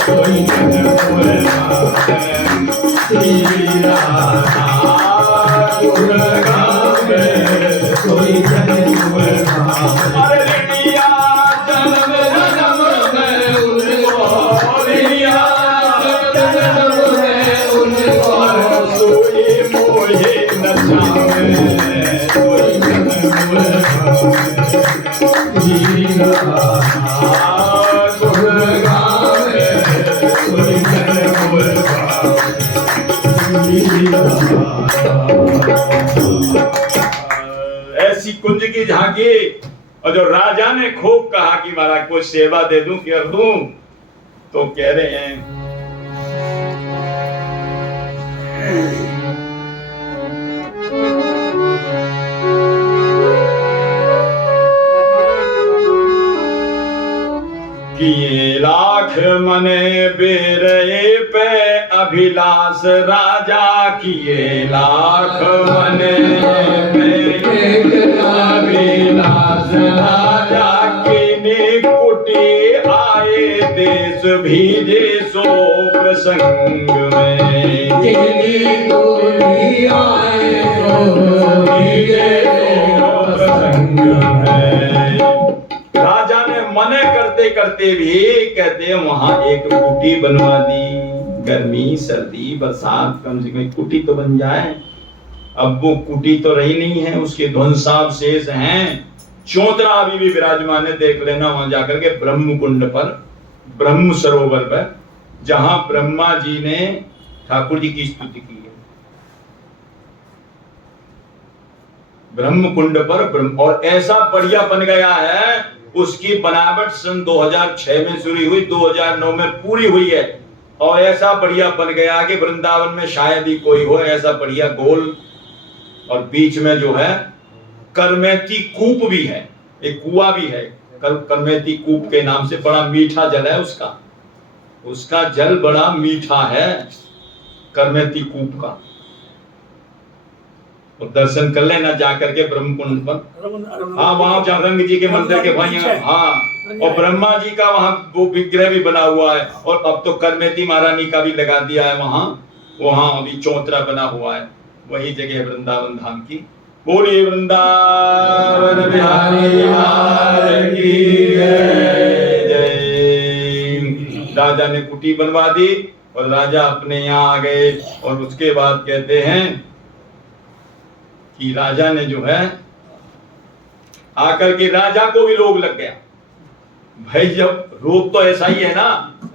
कोई जन मोर पावे, श्री राधा गुण गावे कोई जन मोर पावे। अरे रिया जन्म जन्म में उनको, रिया जन्म में उनको, सोई मोहे न जावे कोई जन मोर पावे, श्री राधा गुण गावे कोई जन मोर पावे। ऐसी कुंज की झांकी, और जो राजा ने खूब कहा कि महाराज कोई सेवा दे दूं कर दूं, तो कह रहे हैं कि ये लाख मने बेरे पे अभिलाष राजा, किए लाख मने पे अभिलाष राजा, किने कुटी आए देश भीजे सो प्रसंग में, किनी कुटी आए सो भीजे सो प्रसंग में। राजा ने मने करते करते भी कहते वहां एक कुटी बनवा दी, गर्मी सर्दी बरसात कम से कम कुटी तो बन जाए। अब वो कुटी तो रही नहीं है, उसके ध्वंसावशेष हैं। चौतरा अभी भी विराजमान है, देख लेना वहां जाकर के ब्रह्म कुंड पर, ब्रह्म सरोवर पर, जहां ब्रह्मा जी ने ठाकुर जी की स्तुति की है। ब्रह्म कुंड पर ब्रह्म, और ऐसा बढ़िया बन गया है, उसकी बनावट सन 2006 में शुरू हुई, 2009 में पूरी हुई है। और ऐसा बढ़िया बन गया कि वृंदावन में शायद ही कोई हो ऐसा बढ़िया गोल, और बीच में जो है करमेती कूप भी है, एक कुआं भी है, करमेती कूप के नाम से। बड़ा मीठा जल है उसका जल बड़ा मीठा है करमेती कूप का। और दर्शन कर लेना जाकर के ब्रह्म कुंड पर। हाँ, वहां जहाँ रंग जी के मंदिर के भाई, हाँ, और ब्रह्मा जी का वहां वो विग्रह भी बना हुआ है, और अब तो करमेती महारानी का भी लगा दिया है वहां अभी चौतरा बना हुआ है, वही जगह वृंदावन धाम की। बोलिए वृंदावन बिहारी लाल की जय। राजा ने कुटी बनवा दी और राजा अपने यहाँ आ गए, और उसके बाद कहते हैं कि राजा ने जो है आकर के, राजा को भी रोग लग गया भाई। जब रोग तो ऐसा ही है ना,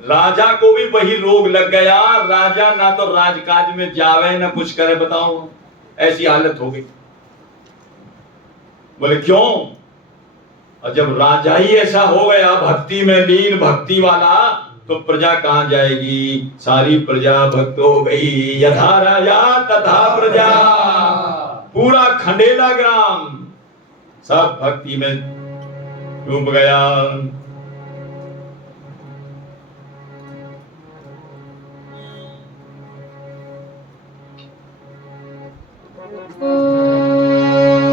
राजा को भी वही रोग लग गया। राजा ना तो राजकाज में जावे ना कुछ करे, बताओ ऐसी हालत हो गई। बोले क्यों? और जब राजा ही ऐसा हो गया, भक्ति में लीन, भक्ति वाला, तो प्रजा कहां जाएगी? सारी प्रजा भक्त हो गई। यथा राजा तथा प्रजा, पूरा खंडेला ग्राम सब भक्ति में डूब गया।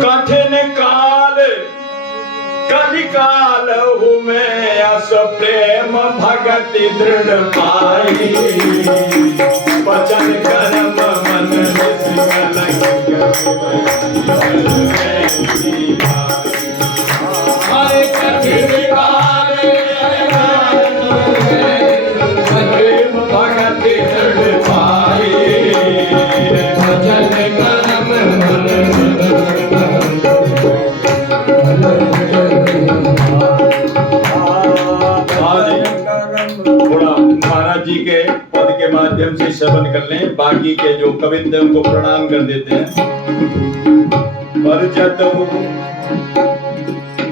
कठिन काल कलिकाल हूँ मैं, अस प्रेम भगति दृढ़ पाई, वचन कर्म मन हरे कठिन काल प्रेम भगति दृढ़ पाई, वचन कर्म थोड़ा महाराज जी के पद के माध्यम से श्रवण कर लें, बाकी के जो कविंद उनको प्रणाम कर देते हैं।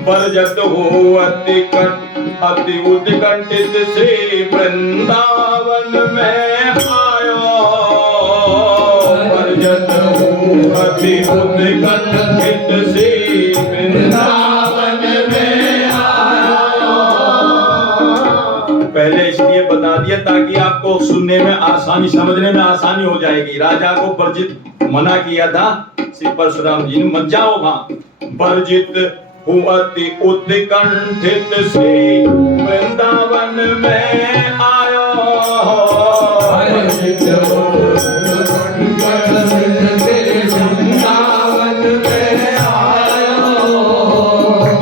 बरजत हो अति उत्कंठित से वृंदावन में आयो, बरजत अति उत्कंठित से वृंदावन में आया। पहले इसलिए बता दिया ताकि आपको सुनने में आसानी, समझने में आसानी हो जाएगी। राजा को वर्जित मना किया था श्री परशुराम जी ने, मत जाओ वहां। वर्जित अति उत्कंठित से वृंदावन में आयो।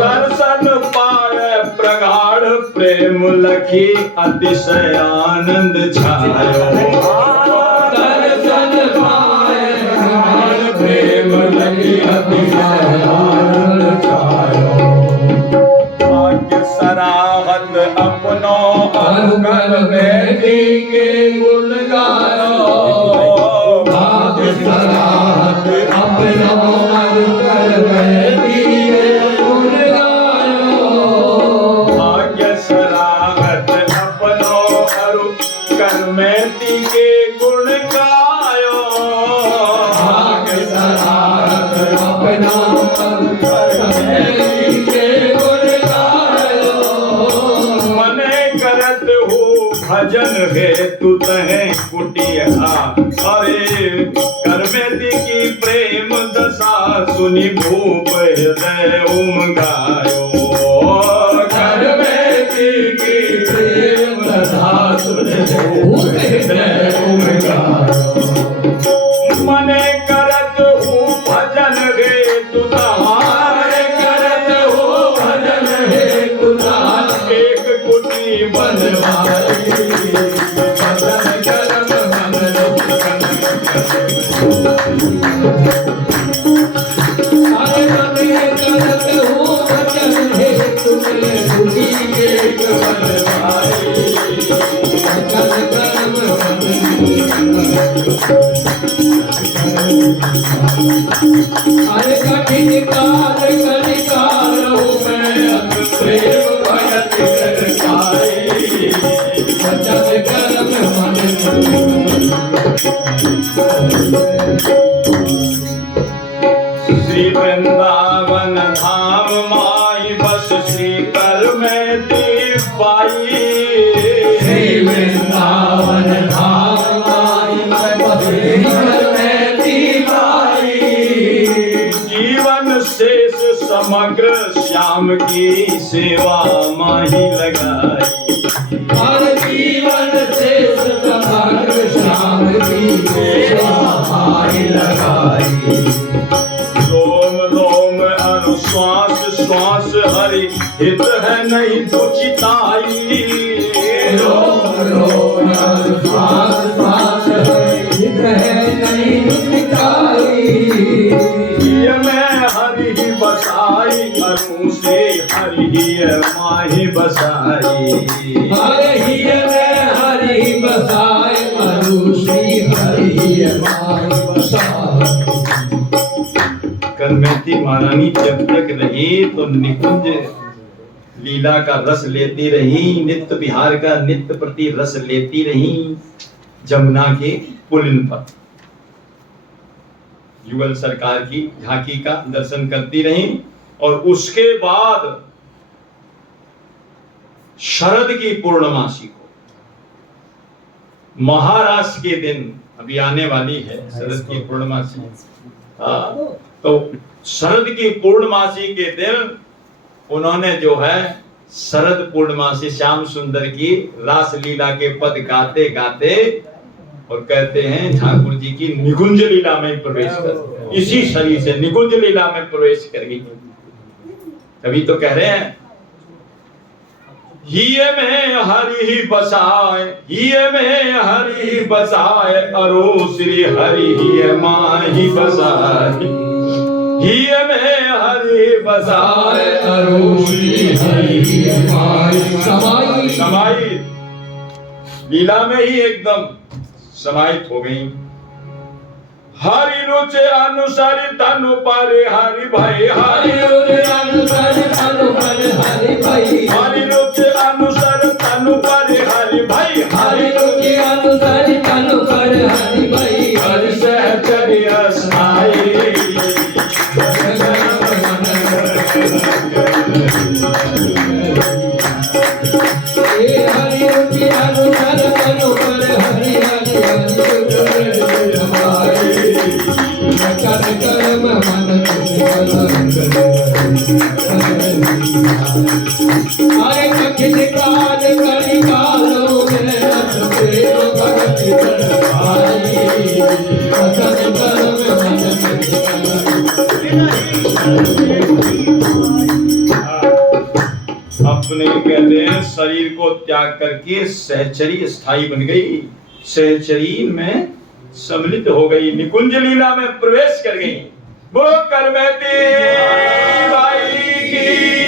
दर्शन पाए प्रगाढ़ प्रेम लखी अतिशय आनंद छायो। दर्शन पाए प्रगाढ़ प्रेम लखी अतिशय आनंद छायो। भाग्य सराहत अपनो अनुकल वेदी के गुण गायो। भाग्य सराहत अपनो अनुकल वेदी के गुण गायो। भाग्य सराहत अपनो अनुकल वेदी के गुण गायो। भाग्य सराहत अपनो अनुकल वेदी के गुण गायो। मने करत हो भजन हेतु तहे कुटिया। अरे करमेति की प्रेम दशा सुनि भूप हृदय उमगायो। करमेति की प्रेम दशा सुनि भूप हृदय उमगायो। मने करत हो भजन हेतु तहारे करत हो भजन हेतु तहार एक कुटी बनवाई। भजन करम मन अरे मने करत हो भजन हेतु कुटी एक बनवाई। भजन करम अरे कठिन काल कलिकाल में प्रेम भजन करताई। भजन करम श्री वृंदावन धाम माई बस श्री कर में दीप पाई। श्री वृंदावन धाम माई बस श्री कर में दीप आई। जीवन शेष समग्र श्याम की सेवा माही लगाई। हर जीवन शेष समग्र श्याम की सेवा माही लगाई। रोम रोम अनुश्वास श्वास हरि हित है नहीं तो चिताई। रोम रोम श्वास श्वास हित है नहीं चिताई। ये मैं हरि ही बसाई अनु से हरि ही माही बसाई। हरि ही में हरि बसाए अनु श्री हरि माई बसाए। करमेती महारानी जब तक रही तो निकुंज लीला का रस लेती रही, नित्य विहार का नित्य प्रति रस लेती रही। जमुना के पुलिन पर युगल सरकार की झांकी का दर्शन करती रही। और उसके बाद शरद की पूर्णमासी को, महाराष्ट्र के दिन अभी आने वाली है शरद की पूर्णमासी। तो शरद की पूर्णमासी के दिन उन्होंने जो है शरद पूर्णमासी श्याम सुंदर की रास लीला के पद गाते गाते और कहते हैं ठाकुर जी की निकुंज लीला में प्रवेश कर, इसी शरीर से निकुंज लीला में प्रवेश कर गई। तभी तो कह रहे हैं हिये में हरि ही बसाए, हिये में हरि ही बसाए, अरो श्री हरि ही माही बसाए। हिये में हरि बसाए, अरो श्री हरि ही माही समाई। समाई लीला में ही एकदम समाहित हो गई। हरि रुचि अनुसार तनु पारे हरि भाई, हरि रुचि अनुसार तनु पारे हरि भाई, हरि रुचि अनुसार तनु पारे हरि भाई, हरि रुचि अनुसार तनु पारे हरि भाई, हरि सहचर्य स्थाई। करके सहचरी स्थायी बन गई, सहचरी में सम्मिलित हो गई, निकुंज लीला में प्रवेश कर गई। वो करमती बाई की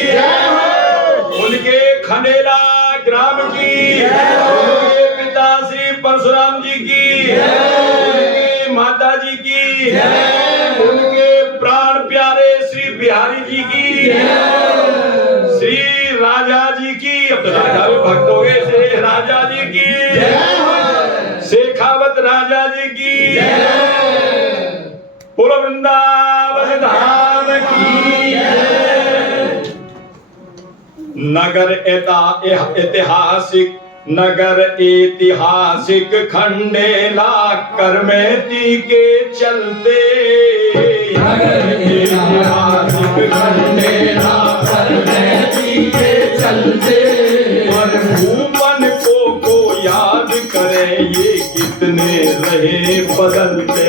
जय हो, उनके खंडेला ग्राम की जय हो, उनके पिता श्री परशुराम जी की जय हो, उनके माता जी की जय हो, उनके प्राण प्यारे श्री बिहारी जी की जय हो, श्री राजा जी की, अब तो राजा भी भक्त हो गए, श्री राजा जी की जय हो, शेखावत राजा जी की जय हो, पूर्व वृंदावन धाम की जय। नगर ऐतिहासिक, नगर ऐतिहासिक खंडेला करमेती के चलते, नगर ऐतिहासिक खंडेला करमेती के चलते, और भूपन को याद करे ये कितने रहे बदलते,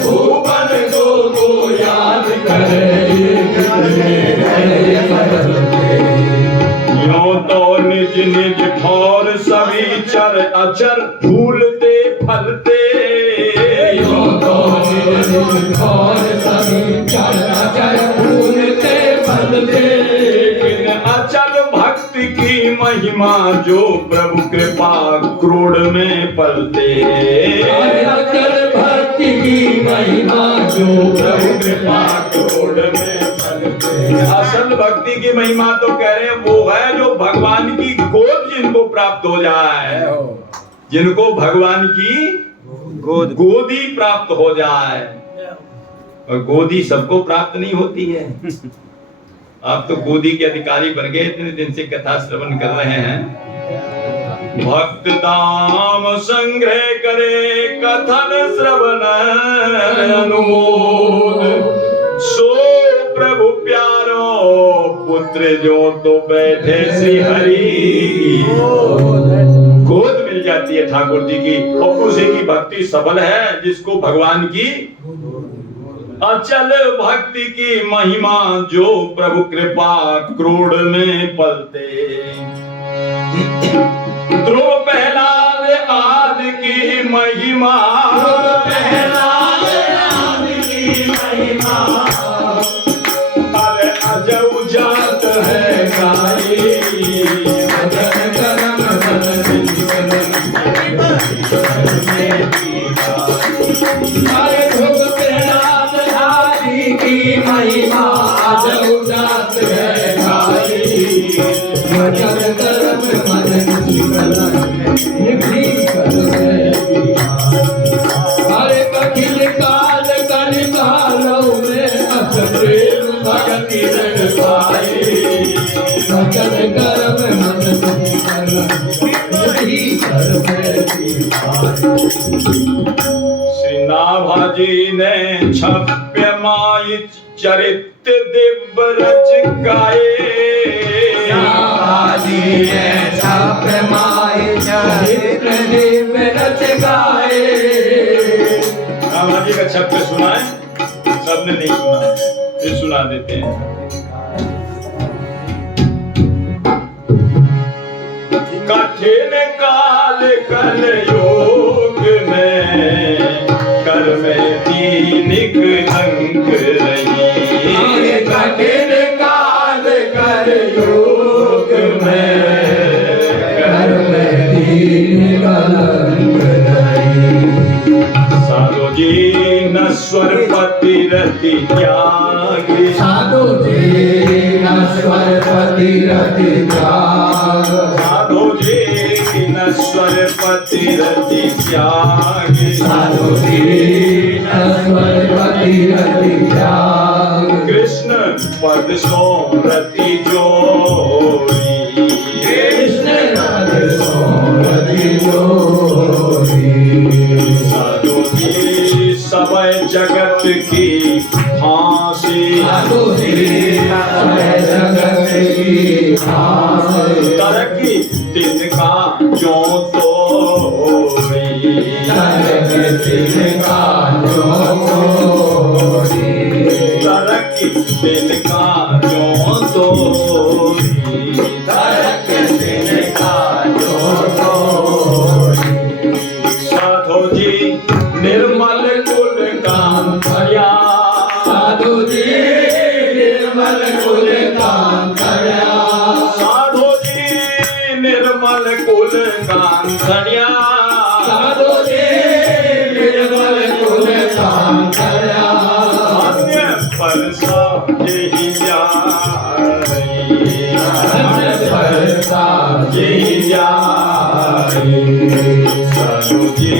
भूपन को याद करे ये कितने रहे बदलते। यूं तो निज निज ठौर सभी चर अचर फूलते फलते, यूं तो निज निज ठौर सभी चर अचर फूलते फलते, अचल भक्ति की महिमा जो प्रभु कृपा क्रोड़ में पलते, अचल भक्ति की महिमा जो प्रभु कृपा क्रोड़ में पलते। असल भक्ति की महिमा तो कह रहे हैं वो है जो भगवान की गोद जिनको प्राप्त हो जाए, जिनको भगवान की गोदी प्राप्त हो जाए। और गोदी सबको प्राप्त नहीं होती है। आप तो गोदी के अधिकारी बन गए, इतने दिन से कथा श्रवण कर रहे हैं। भक्त दाम संग्रह करे कथन श्रवण अनुमोद, सो प्रभु प्यारो पुत्र जो तो बैठे श्री हरि। गोद मिल जाती है ठाकुर जी की, और उसी की भक्ति सफल है जिसको भगवान की अचल भक्ति की महिमा जो प्रभु कृपा क्रोड़ में पलते। ध्रुव पहलावे आदि की महिमा, पहलावे आदि की महिमा, अरे अजब जात है गाई, अजब करम बदन अरे ध्रुव प्रहलाद आदि की महिमा, अजब जात है गाई, अजब करम बदन निकली कर अरे कठिन काल कल कालों में अस प्रेम भगति रंग पाए, सकल कर्म मन निकली कर श्री नाभाजी ने छप्य माई चरित्र दिव्य रच गाए, नाभाजी ने छप्य माई चरित्र दिव्य रच गाए। नाभाजी का छप्य सुना है, सबने नहीं सुना, फिर सुना देते हैं। कठिन काल कल योग में कर में दीनिक अंक रही, कठिन काल कर योग में कर में दीन कलंक रही। साधु जी नश्वर पति रति त्यागी, साधु जी नश्वर पति रति त्याग, साधु जी नश्वर पति रति त्यागी, साधु जी नश्वर पति रति त्याग। कृष्ण पद सो रति जोड़ी, कृष्ण पद सो रति जोड़ी। साधु जी समय जगत की फांसी, साधु जी समय जगत की फांसी, तरक्की तिनका जो तोड़ी, तरक्की तिनका जो तोड़ी, तरक्की तिनका जो तोड़ी, तरक्की तिनका सड़िया साधो जी निर्मल कुल सांकरा अन्य परसा यही जाई अन्य परसा यही जाई साधु जी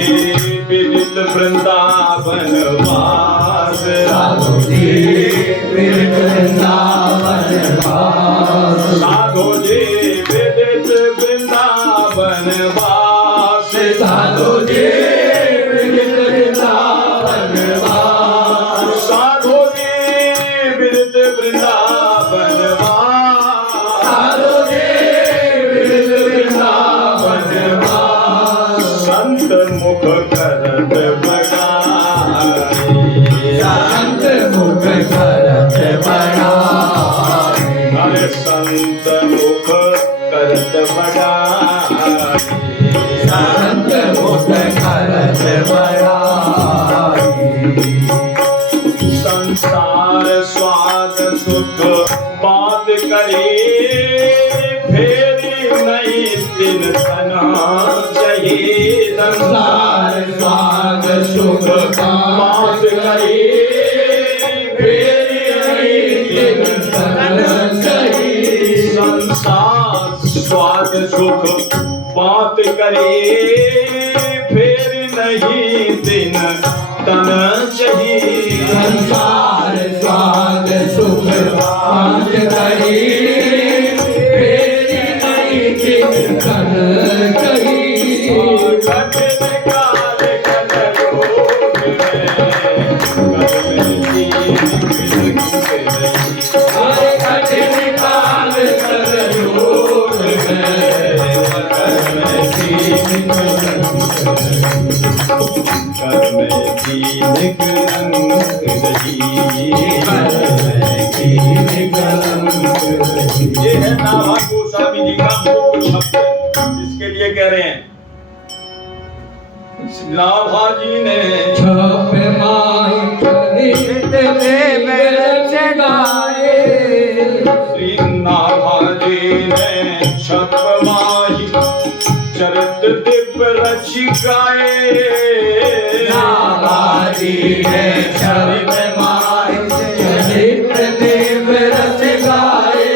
विदित वृंदावन वास साधु जी वृंदावन वास साधु जी विदित वृंदावन वास साधु जी वृंदावन वास साधु जी विदित वृंदावन वास साधु जी वृंदावन वास संत मुख करत बड़ाई संत मुख करत बड़ाई अरे संत मुख करत बड़ाई संत मुख करत बड़ाई संसार स्वाद सुख बात करे फेरी नहीं दिन तना चाहिए संसार स्वाद सुख बात करे फेरी नहीं दिन तना चाहिए संसार स्वाद सुख बात करे फिर नहीं दिन तन चाहिए संसार स्वाद सुख बात करे फेरी नहीं दिन तन चाहिए कठिन काल कलयुग में हरे कठिन काल कलयुग में ये है नाभा गोस्वामी जी का मुख्य शब्द जिसके लिए कह रहे हैं नाभा जी ने छप माई खरीद ले बेरच गाए श्री नाभा जी ने छप माही चरित दिव्य रचिकाए नाबाजी है शब्द माय चरित देव रस गाए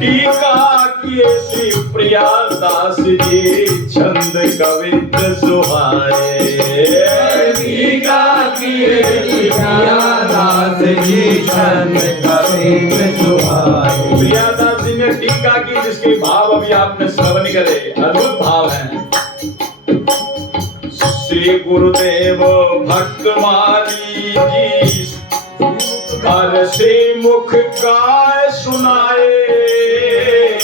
टीका किए श्री प्रियादास जी छंद कवित सुहाए टीका किए प्रियादास जी छंद कवित सुहाए प्रियादास जी ने टीका की जिसके भाव अभी आपने श्रवण करे अद्भुत भाव हैं श्री गुरुदेव भक्तमाली जी हर से मुख गाय सुनाए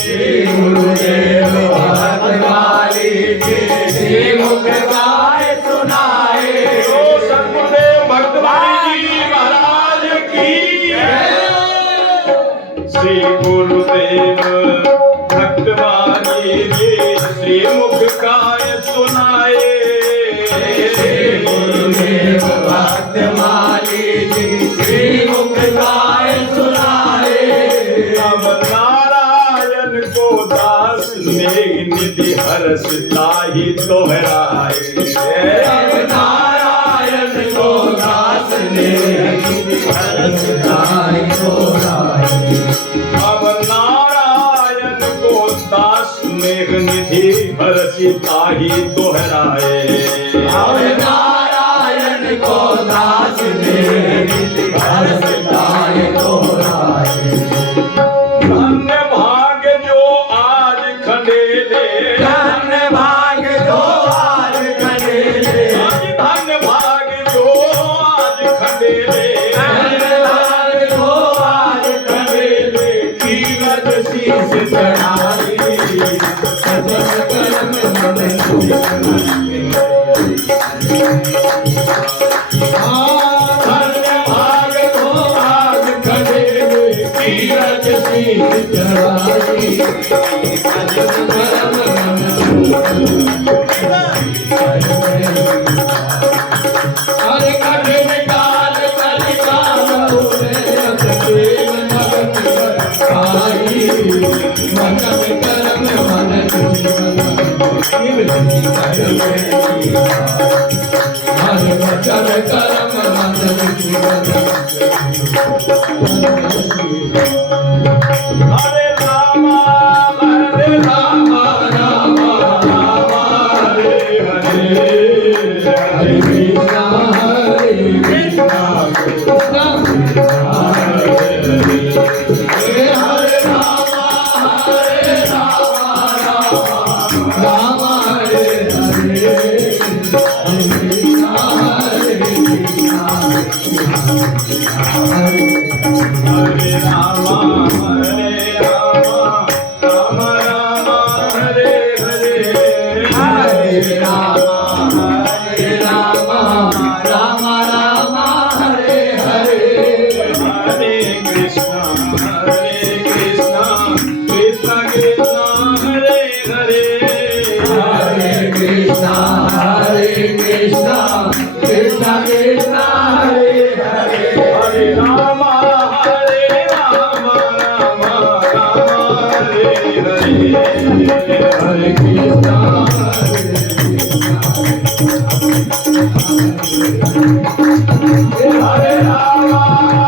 श्री गुरुदेव भक्तमाली जी श्री मुख गाय सुनाए ओ सद्गुरुदेव भक्तमाली जी महाराज की श्री गुरुदेव भक्तमाली जी श्री मुख गाय सुनाए गुरुदेव भक्तमाली जी श्री मुख गाय सुनाए अब नारायण को दास ने निधि हर्षता ही दोहराए अब नारायण को दास ने हर्षदाई दोहराए अब नारायण को दास मेघ निधि हर्षिता ही दोहराए अब नारायण को दास ने हर्षदाई दोहराए धन्य भाग जो आज खंडेले धन्य भाग जो आज खंडेले आज धन्य भाग जो आज खंडेले धन्य भाग जो आज खंडेले कीमत शीश चढ़ाई सजन कर्म मन धन्य भाग जो आज खंडेले कीमत शीश चढ़ाई सजन कर्म मन हरे कठिन काल कलिकाल मन में कर्म मन जीवन हरे वचन कर्म मन बुद्धि हरे राम हरे राम राम राम हरे हरे हरे कृष्णा कृष्णा हरे हरे हरे राम राम हरे हरे हरे कृष्णा हरे हरे राम हरे राम राम राम हरे हरे हरे राम राम राम हरे हरे हरे कृष्णा कृष्ण कृष्ण हरे हरे हरे कृष्णा कृष्ण कृष्ण हरे हरे हरे राम राम राम हरे हरे हरे कृष्णा हरे राम हरे